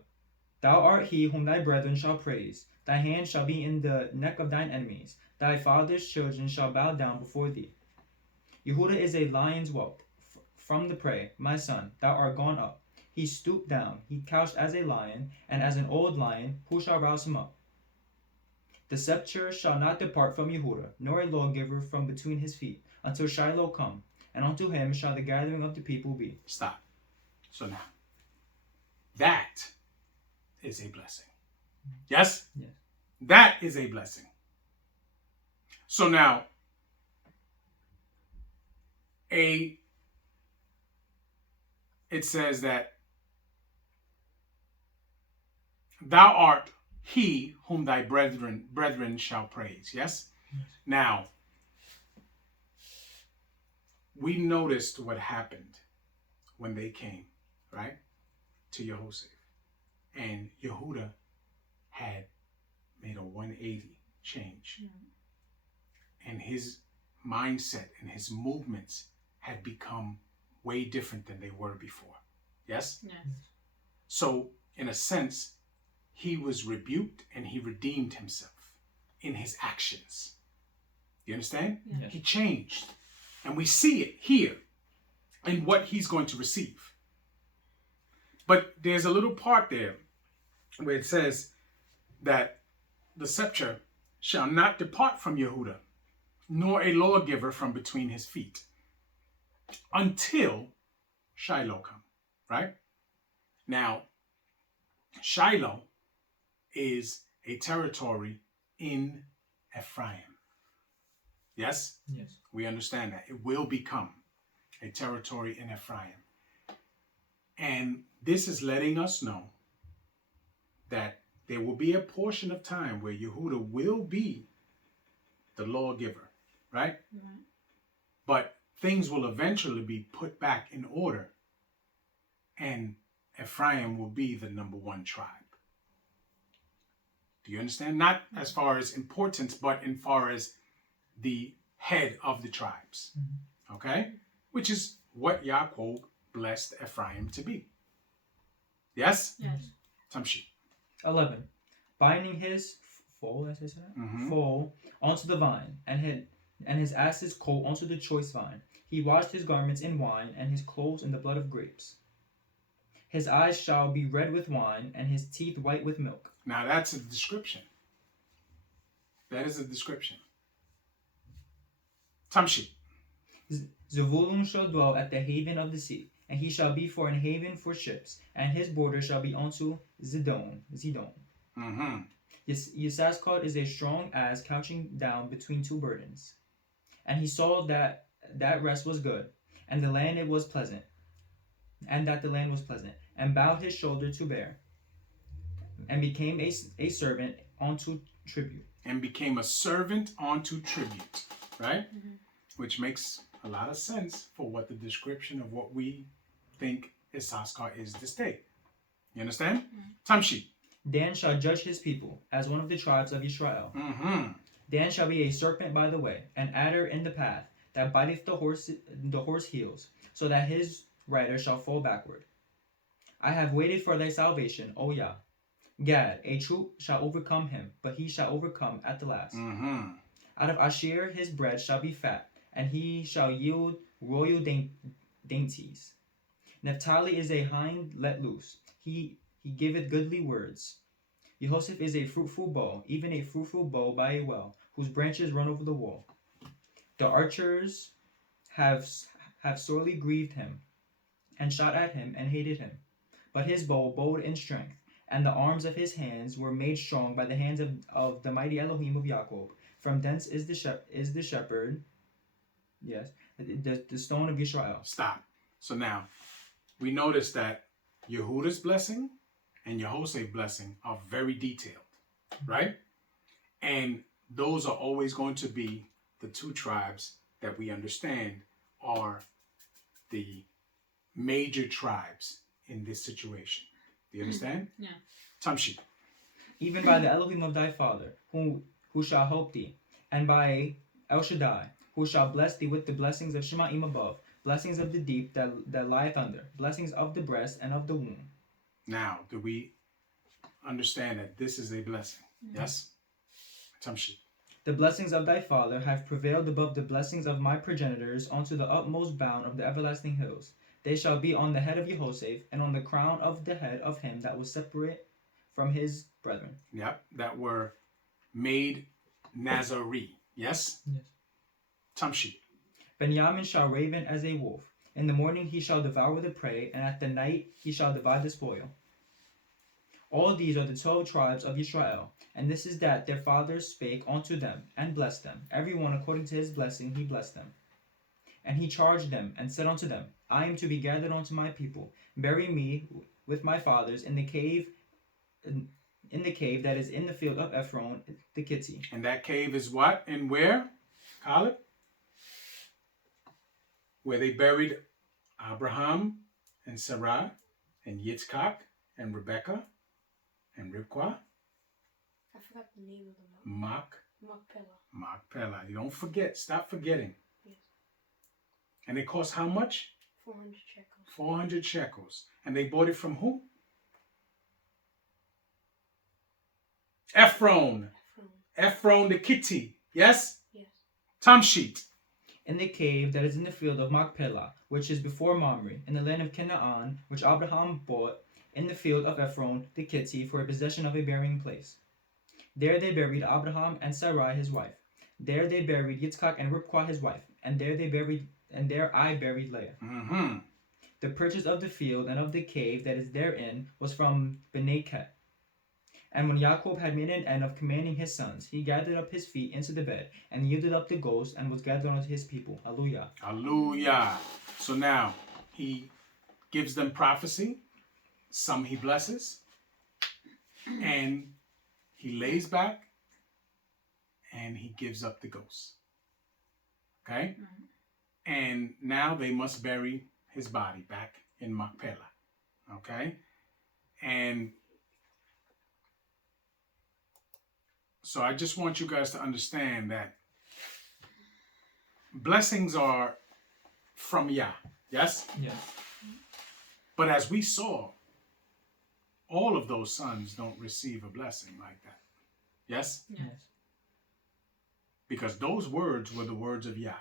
thou art he whom thy brethren shall praise. Thy hand shall be in the neck of thine enemies. Thy father's children shall bow down before thee. Yehuda is a lion's whelp. From the prey, my son, thou art gone up. He stooped down. He couched as a lion, and as an old lion, who shall rouse him up? The scepter shall not depart from Yehuda, nor a lawgiver from between his feet, until Shiloh come, and unto him shall the gathering of the people be. Stop. So now, that is a blessing. Yes? Yes. That is a blessing. So now, it says that thou art he whom thy brethren shall praise. Yes? Now, we noticed what happened when they came, right, to Yehoshaphat. And Yehuda had made a 180 change. And his mindset and his movements had become way different than they were before. Yes? Yes. So, in a sense, he was rebuked and he redeemed himself in his actions. You understand? Yeah. He changed. And we see it here in what he's going to receive. But there's a little part there where it says that the scepter shall not depart from Yehuda, nor a lawgiver from between his feet, until Shiloh come, right? Now, Shiloh is a territory in Ephraim. Yes? Yes. We understand that. It will become a territory in Ephraim. And this is letting us know that there will be a portion of time where Yehuda will be the lawgiver, right? Right. But things will eventually be put back in order, and Ephraim will be the number one tribe. Do you understand? Not as far as importance, but in far as the head of the tribes. Okay? Which is what Yaakov blessed Ephraim to be. Yes? Yes. Tamshi. 11. Binding his foal, as I said, foal onto the vine, and his ass's coat onto the choice vine. He washed his garments in wine, and his clothes in the blood of grapes. His eyes shall be red with wine, and his teeth white with milk. Now that's a description. That is a description. Tamshi. Zevulun shall dwell at the haven of the sea, and he shall be for an haven for ships, and his border shall be unto Zidon. Mm-hmm. Yissaschar is a strong ass couching down between two burdens. And he saw that rest was good, and the land it was pleasant, and that the land was pleasant, and bowed his shoulder to bear, and became a servant unto tribute. And became a servant unto tribute, right? Mm-hmm. Which makes a lot of sense for what the description of what we think Issachar is this day. You understand? Tamshi. Dan shall judge his people as one of the tribes of Israel. Mm-hmm. Dan shall be a serpent by the way, an adder in the path, that biteth the horse heels, so that his rider shall fall backward. I have waited for thy salvation, O Yah. Gad, a troop shall overcome him, but he shall overcome at the last. Mm-hmm. Out of Asher his bread shall be fat, and he shall yield royal dainties. Naphtali is a hind let loose. He giveth goodly words. Jehoshaphat is a fruitful bow, even a fruitful bow by a well, whose branches run over the wall. The archers have sorely grieved him, and shot at him, and hated him. But his bow bowed in strength, and the arms of his hands were made strong by the hands of the mighty Elohim of Yaakov. From thence is the shepherd, yes, the stone of Yisrael. Stop. So now, we notice that Yehuda's blessing and Yehoshaphat's blessing are very detailed, right? And those are always going to be the two tribes that we understand are the major tribes in this situation. Do you understand? Yeah. Tamshi. Even by the Elohim of thy father, who shall help thee, and by El Shaddai, who shall bless thee with the blessings of Shemaim above, blessings of the deep that lieth under, blessings of the breast and of the womb. Now, do we understand that this is a blessing? Yes? Tamshi. The blessings of thy father have prevailed above the blessings of my progenitors unto the utmost bound of the everlasting hills. They shall be on the head of Jehoshaphat, and on the crown of the head of him that was separate from his brethren. Yep, that were made Nazarene. Yes? Yes. Tamshi. Benjamin shall raven as a wolf. In the morning he shall devour the prey, and at the night he shall divide the spoil. All these are the 12 tribes of Israel, and this is that their fathers spake unto them, and blessed them. Every one according to his blessing he blessed them. And he charged them, and said unto them, I am to be gathered unto my people. Bury me with my fathers in the cave that is in the field of Ephron the Kitti. And that cave is what and where? Khalid? Where they buried Abraham and Sarah and Yitzchak and Rebekah and Rivka. I forgot the name of the mountain. Machpelah. Machpelah. You don't forget. Stop forgetting. Yes. And it cost how much? 400 shekels. 400 shekels. And they bought it from who? Ephron. Ephron the Kitti. Yes? Yes. Tamshit. In the cave that is in the field of Machpelah, which is before Mamre, in the land of Canaan, which Abraham bought in the field of Ephron the Kitti for a possession of a burying place. There they buried Abraham and Sarai his wife. There they buried Yitzchak and Rivka his wife, and there I buried Leah. Mm-hmm. The purchase of the field and of the cave that is therein was from Bnei Ket. And when Jacob had made an end of commanding his sons, he gathered up his feet into the bed, and yielded up the ghost, and was gathered unto his people. Hallelujah. Hallelujah. So now he gives them prophecy. Some he blesses. And he lays back. And he gives up the ghost. Okay? And now they must bury his body back in Machpelah. Okay? And so I just want you guys to understand that blessings are from Yah. Yes? Yes. But as we saw, all of those sons don't receive a blessing like that. Yes? Yes. Because those words were the words of Yah.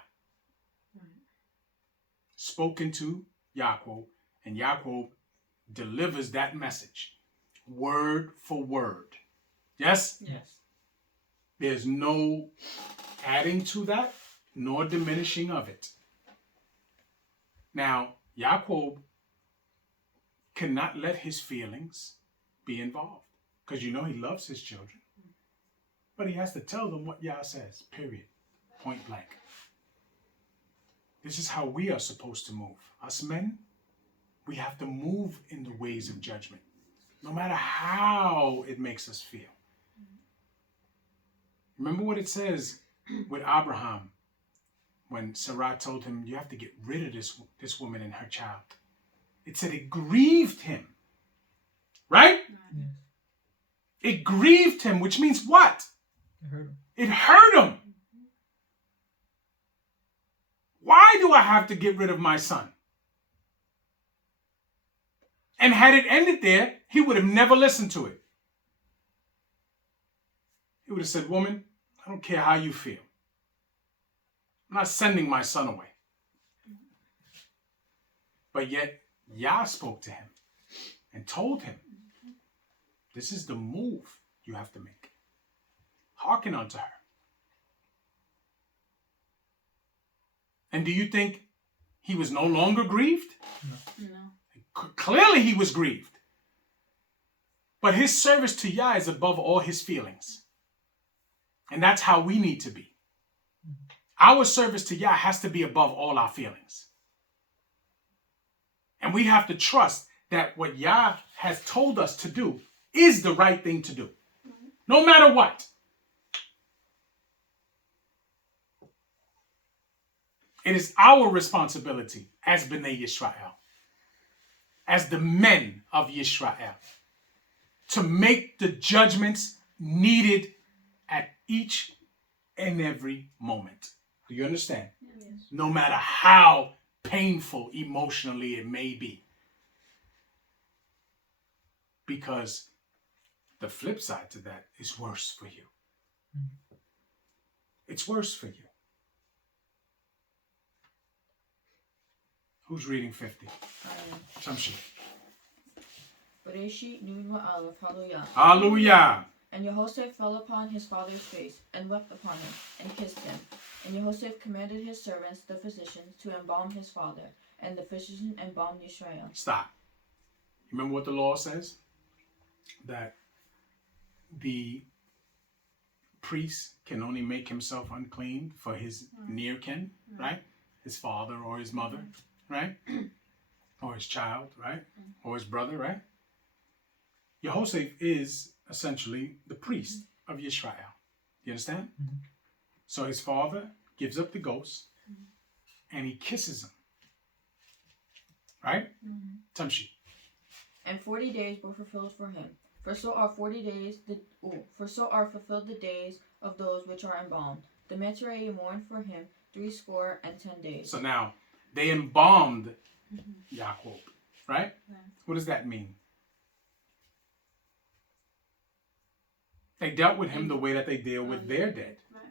Spoken to Yaakov, and Yaakov delivers that message word for word. Yes? Yes. There's no adding to that, nor diminishing of it. Now, Yaakov cannot let his feelings be involved, because you know he loves his children. But he has to tell them what Yah says, period, point blank. This is how we are supposed to move. Us men, we have to move in the ways of judgment, no matter how it makes us feel. Remember what it says with Abraham when Sarah told him, you have to get rid of this woman and her child. It said it grieved him. Right? Yes. It grieved him, which means what? I heard him. It hurt him. Why do I have to get rid of my son? And had it ended there, he would have never listened to it. He would have said, woman, I don't care how you feel. I'm not sending my son away. But yet, Yah spoke to him and told him, this is the move you have to make. Hearken unto her. And do you think he was no longer grieved? No. Clearly he was grieved. But his service to Yah is above all his feelings. And that's how we need to be. Our service to Yah has to be above all our feelings. And we have to trust that what Yah has told us to do is the right thing to do. No matter what. It is our responsibility as B'nai Yisrael as the men of Yisrael to make the judgments needed at each and every moment. Do you understand? Yes. No matter how painful emotionally it may be. Because the flip side to that is worse for you. It's worse for you. Who's reading 50? Tamshi. Wayechi nun wa'alef, hallelujah. Hallelujah. And Jehoshaphat fell upon his father's face, and wept upon him, and kissed him. And Jehoshaphat commanded his servants, the physicians, to embalm his father, and the physicians embalmed Israel. Stop. Remember what the law says? That the priest can only make himself unclean for his near kin, right? His father or his mother, right? Or his child, right? Or his brother, right? Jehoshaphat is essentially the priest of Yisrael. You understand? Mm-hmm. So his father gives up the ghost and he kisses him. Right? Tamshi. And 40 days were fulfilled for him. For so are 40 days for so are fulfilled the days of those which are embalmed. The Mitzrayim mourned for him 70 days. So now they embalmed Yaakov, right? What does that mean? They dealt with him the way that they deal with their dead. Right.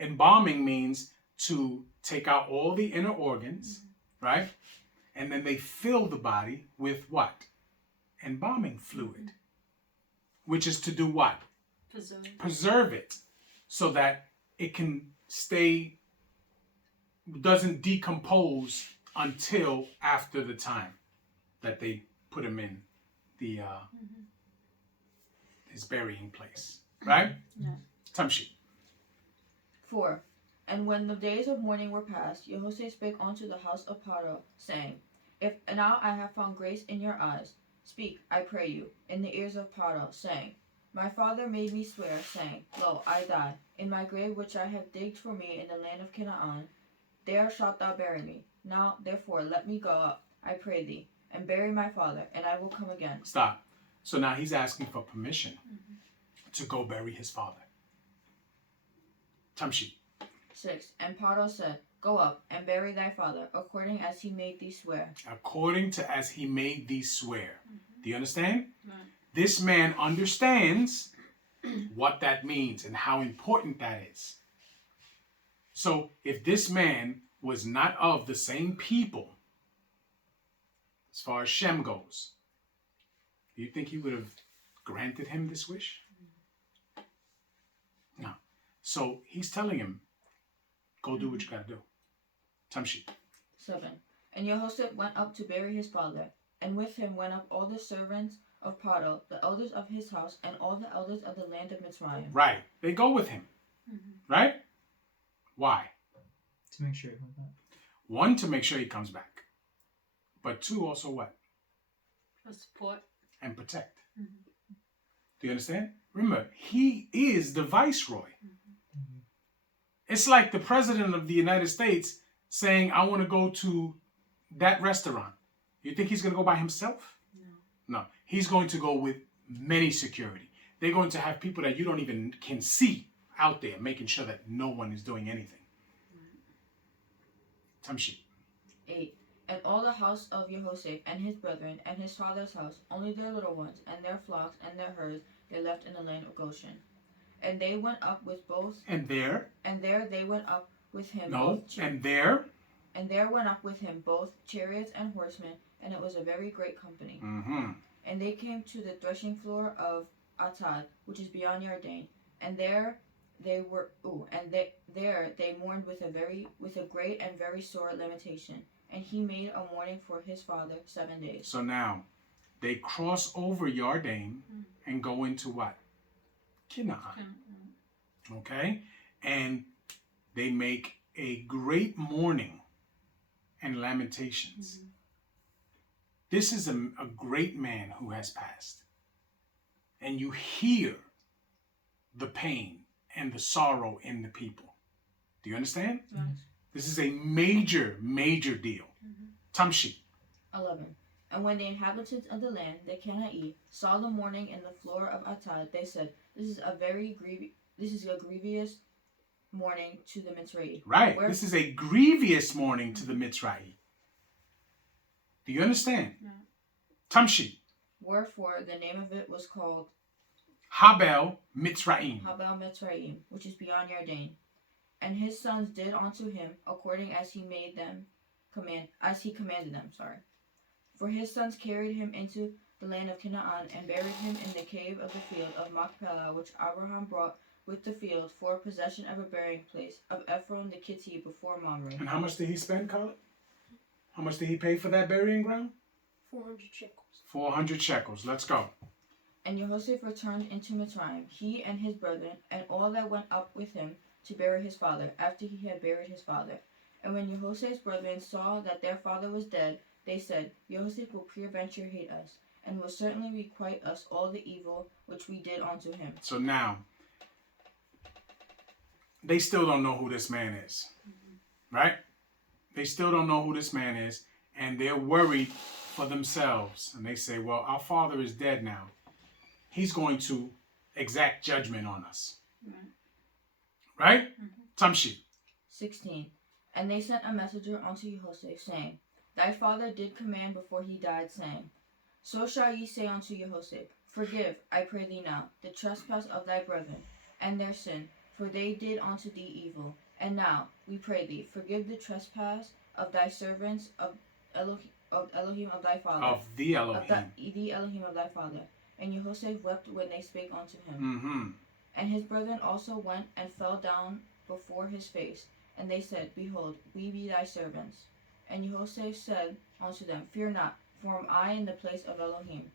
Embalming means to take out all the inner organs, right? And then they fill the body with what? Embalming fluid. Which is to do what? Preserve it so that it can stay, doesn't decompose until after the time that they put him in the his burying place. Right? Yeah. Tamshi. 4. And when the days of mourning were past, Jehoshaphat spake unto the house of Paro, saying, If now I have found grace in your eyes, speak, I pray you, in the ears of Paro, saying, My father made me swear, saying, Lo, I die, in my grave which I have digged for me in the land of Canaan, there shalt thou bury me. Now, therefore, let me go up, I pray thee, and bury my father, and I will come again. Stop. So now he's asking for permission to go bury his father. Tamshi. 6. And Paro said, Go up, and bury thy father, according as he made thee swear. According to as he made thee swear. Do you understand? Right. This man understands what that means and how important that is. So if this man was not of the same people, as far as Shem goes, do you think he would have granted him this wish? No. So he's telling him, go do what you got to do. Tamshi. 7. And Jehoshaphat went up to bury his father, and with him went up all the servants of Paro, the elders of his house, and all the elders of the land of Mitzrayim. Right. They go with him. Right? Why? To make sure he comes back. 1, to make sure he comes back. But 2, also what? For support. And protect. Do you understand? Remember, he is the viceroy. It's like the president of the United States saying, I want to go to that restaurant. You think he's going to go by himself? No. He's going to go with many security. They're going to have people that you don't even can see out there, making sure that no one is doing anything. Tamshi. 8. And all the house of Jehoshaphat and his brethren and his father's house, only their little ones, and their flocks and their herds, they left in the land of Goshen. And they went up with both. And there they went up with him. And there went up with him both chariots and horsemen, and it was a very great company. And they came to the threshing floor of Atad, which is beyond Yarden, and there they mourned with a great and very sore lamentation. And he made a mourning for his father 7 days. So now they cross over Yarden and go into what? Canaan. Okay? And they make a great mourning and lamentations. This is a great man who has passed. And you hear the pain and the sorrow in the people. Do you understand? Right. This is a major, major deal. Tamshi. 11. And when the inhabitants of the land, the Canaanite, saw the mourning in the floor of Atad, they said, This is a grievous mourning to the Mitzrayim. Right. This is a grievous mourning to the Mitzrayim. Do you understand? No. Tamshi. Wherefore the name of it was called Habel Mitzrayim. Habel Mitzrayim, which is beyond Yarden. And his sons did unto him according as he commanded them. For his sons carried him into the land of Canaan and buried him in the cave of the field of Machpelah, which Abraham brought with the field for possession of a burying place of Ephron the Kittite before Mamre. And how much did he spend, Khaled? How much did he pay for that burying ground? 400 shekels. 400 shekels. Let's go. And Jehoshaphat returned into Mitzrayim, he and his brethren, and all that went up with him to bury his father, after he had buried his father. And when Jehoshaphat's brethren saw that their father was dead, they said, Jehoshaphat will peradventure hate us, and will certainly requite us all the evil which we did unto him. So now, they still don't know who this man is. Right? They still don't know who this man is, and they're worried for themselves. And they say, well, our father is dead now. He's going to exact judgment on us. Right? Tamshi. 16. And they sent a messenger unto Jehoshaphat, saying, Thy father did command before he died, saying, So shall ye say unto Jehoshaphat, Forgive, I pray thee now, the trespass of thy brethren, and their sin, for they did unto thee evil. And now, we pray thee, forgive the trespass of thy servants of Elohim of thy father. Of the Elohim. The Elohim of thy father. And Jehoshaphat wept when they spake unto him. Mm-hmm. And his brethren also went and fell down before his face. And they said, Behold, we be thy servants. And Jehoshaphat said unto them, Fear not, for am I in the place of Elohim.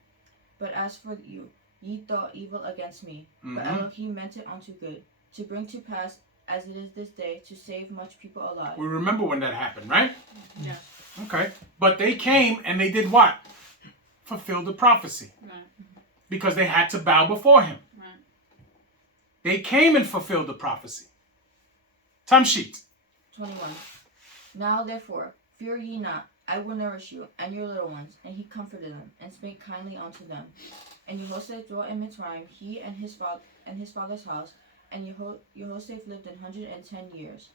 But as for you, ye thought evil against me. But Elohim meant it unto good, to bring to pass, as it is this day, to save much people alive. We remember when that happened, right? Yeah. Okay. But they came and they did what? Fulfilled the prophecy. Right. Because they had to bow before him. Right. They came and fulfilled the prophecy. Tamshit. 21. Now therefore, fear ye not, I will nourish you and your little ones. And he comforted them, and spake kindly unto them. And Jehoshaphat dwelt in Mitzrayim, he and his father's house, and Jehoshaphat lived 110 years.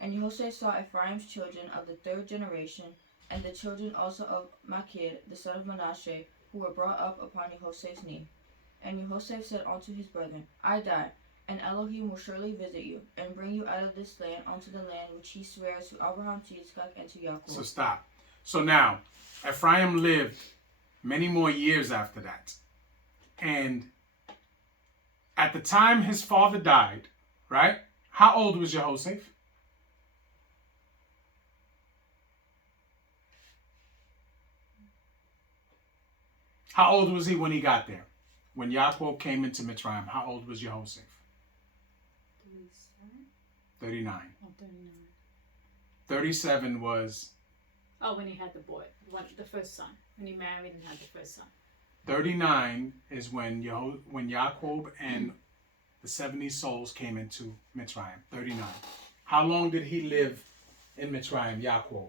And Jehoshaphat saw Ephraim's children of the third generation, and the children also of Machir, the son of Manasseh, who were brought up upon Jehoshaphat's knee. And Jehoshaphat said unto his brethren, I die, and Elohim will surely visit you, and bring you out of this land unto the land which he swears to Abraham, to Yitzchak, and to Yaakov. So stop. So now, Ephraim lived many more years after that. And at the time his father died, right? How old was Jehoshaphat? How old was he when he got there? When Yaakov came into Mitzrayim, how old was Jehoshaphat? 39. Oh, 39. 37 was... Oh, when he had the boy, the first son. When he married and had the first son. 39 is when Yaakov and the 70 souls came into Mitzrayim. 39. How long did he live in Mitzrayim, Yaakov?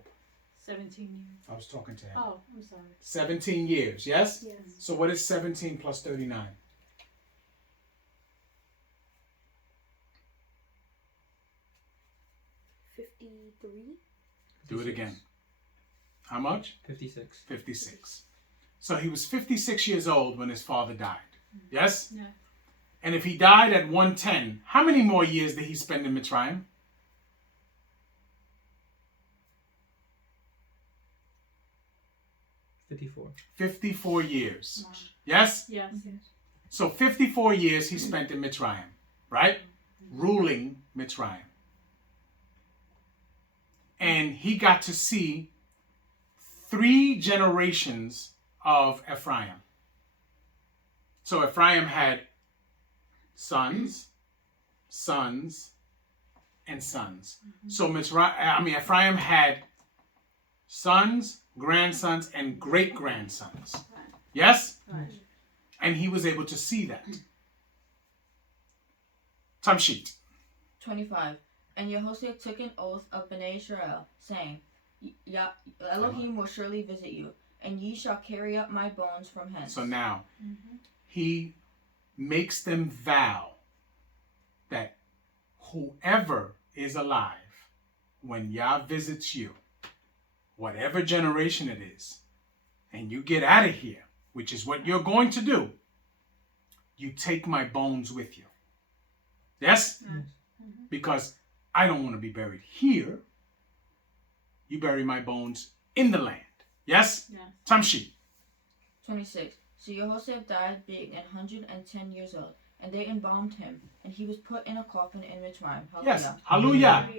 17 years. I was talking to him. Oh, I'm sorry. 17 years, yes? Yes. So what is 17 plus 39? 53. Do it again. How much? 56. 56. So he was 56 years old when his father died. Yes? Yeah. And if he died at 110, how many more years did he spend in Mitzrayim? 54. 54 years. Wow. Yes? Yes. So 54 years he spent in Mitzrayim, right? Ruling Mitzrayim. And he got to see 3 generations of Ephraim. So Ephraim had sons, sons, and sons. So Ephraim had sons, grandsons, and great-grandsons. Yes? Right. Mm-hmm. And he was able to see that. Tamshit. 25. And Jehoshaphat took an oath of Bnei Israel, saying, Elohim will surely visit you, and ye shall carry up my bones from hence. So now, he makes them vow that whoever is alive, when Yah visits you, whatever generation it is, and you get out of here, which is what you're going to do, you take my bones with you. Yes? Because I don't want to be buried here. You bury my bones in the land. Yes? Yeah. Tamshi. 26. So Jehoshaphat died being 110 years old, and they embalmed him, and he was put in a coffin in Mitzrayim. Hallelujah. Yes. Hallelujah.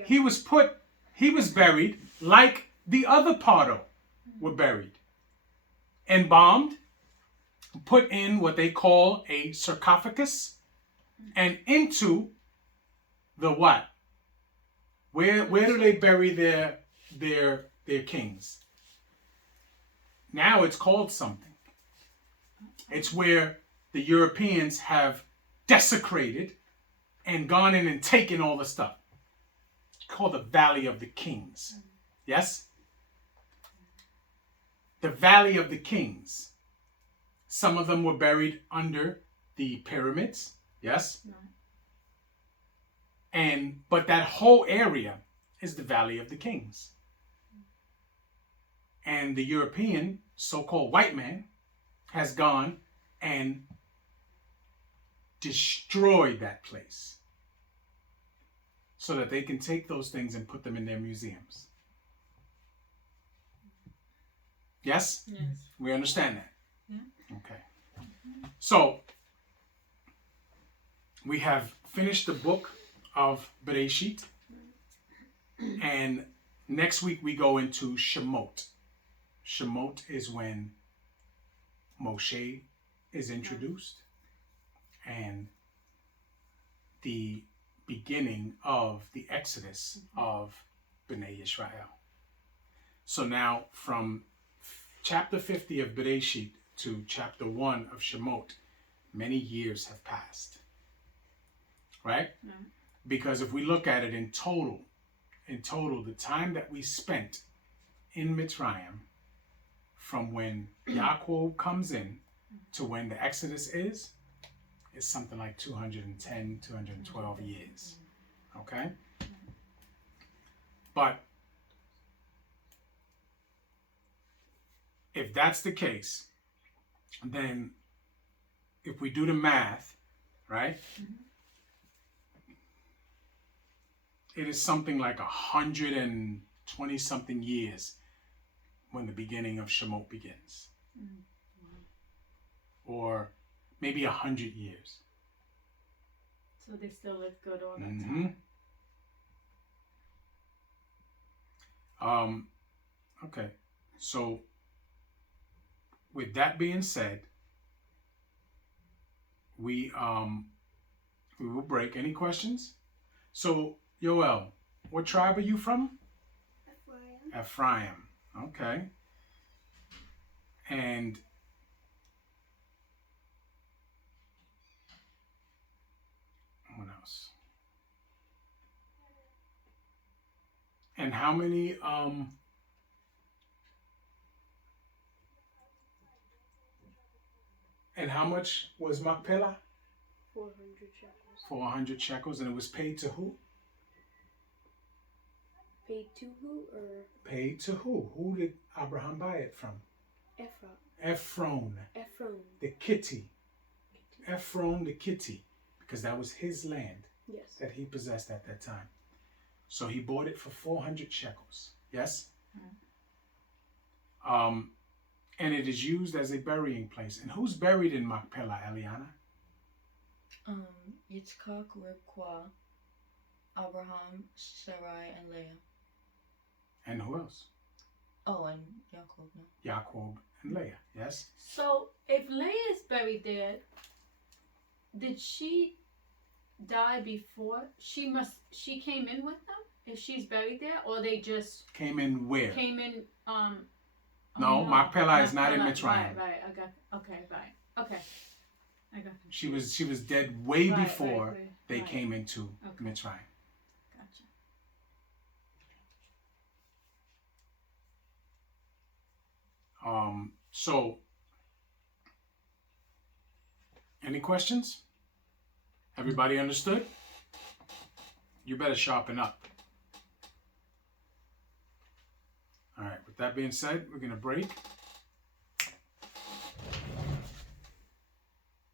He was buried like the other Paro were buried. Embalmed, put in what they call a sarcophagus, and into the what? Where do they bury their kings? Now it's called something. It's where the Europeans have desecrated and gone in and taken all the stuff. It's called the Valley of the Kings. Yes? The Valley of the Kings. Some of them were buried under the pyramids. Yes? But that whole area is the Valley of the Kings. And the European, so-called white man, has gone and destroyed that place so that they can take those things and put them in their museums. Yes? Yes. We understand that? Yeah. Okay. So, we have finished the book of Bereshit, and next week we go into Shemot. Shemot is when Moshe is introduced and the beginning of the exodus of Bnei Yisrael. So now from chapter 50 of Bereshit to chapter 1 of Shemot, many years have passed. Right? Because if we look at it in total, the time that we spent in Mitzrayim, from when Yaakov comes in to when the Exodus is something like 210, 212 years. Okay? But if that's the case, then if we do the math, right? It is something like 120 something years when the beginning of Shemot begins. Or maybe 100 years. So they still live good all that Mm-hmm. time. Okay. So with that being said, we will break. Any questions? So Yoel, what tribe are you from? Ephraim. Ephraim. Okay. And what else? And how many and how much was Machpelah? 400 shekels. 400 shekels, and it was paid to who? Paid to who or Paid to who? Who did Abraham buy it from? Ephron, Ephron. the Kitty. Ephron the Kitty, because that was his land Yes. that he possessed at that time. So he bought it for 400 shekels. Yes? And it is used as a burying place. And who's buried in Machpelah, Eliana? Yitzchak, Rivka, Abraham, Sarai, and Leah. And who else? Oh, and Yaakov. No. Yaakov and Leah. Yes? So if Leah is buried there, did she die before? She came in with them if she's buried there, or they just Came in where? came in No, Machpelah is not in Mitzrayim. Right, I got okay, right. Okay. I got you. She was dead way Right, before right. they came into Okay. Mitzrayim. Gotcha. So, any questions? Everybody understood? You better sharpen up. All right, with that being said, we're going to break.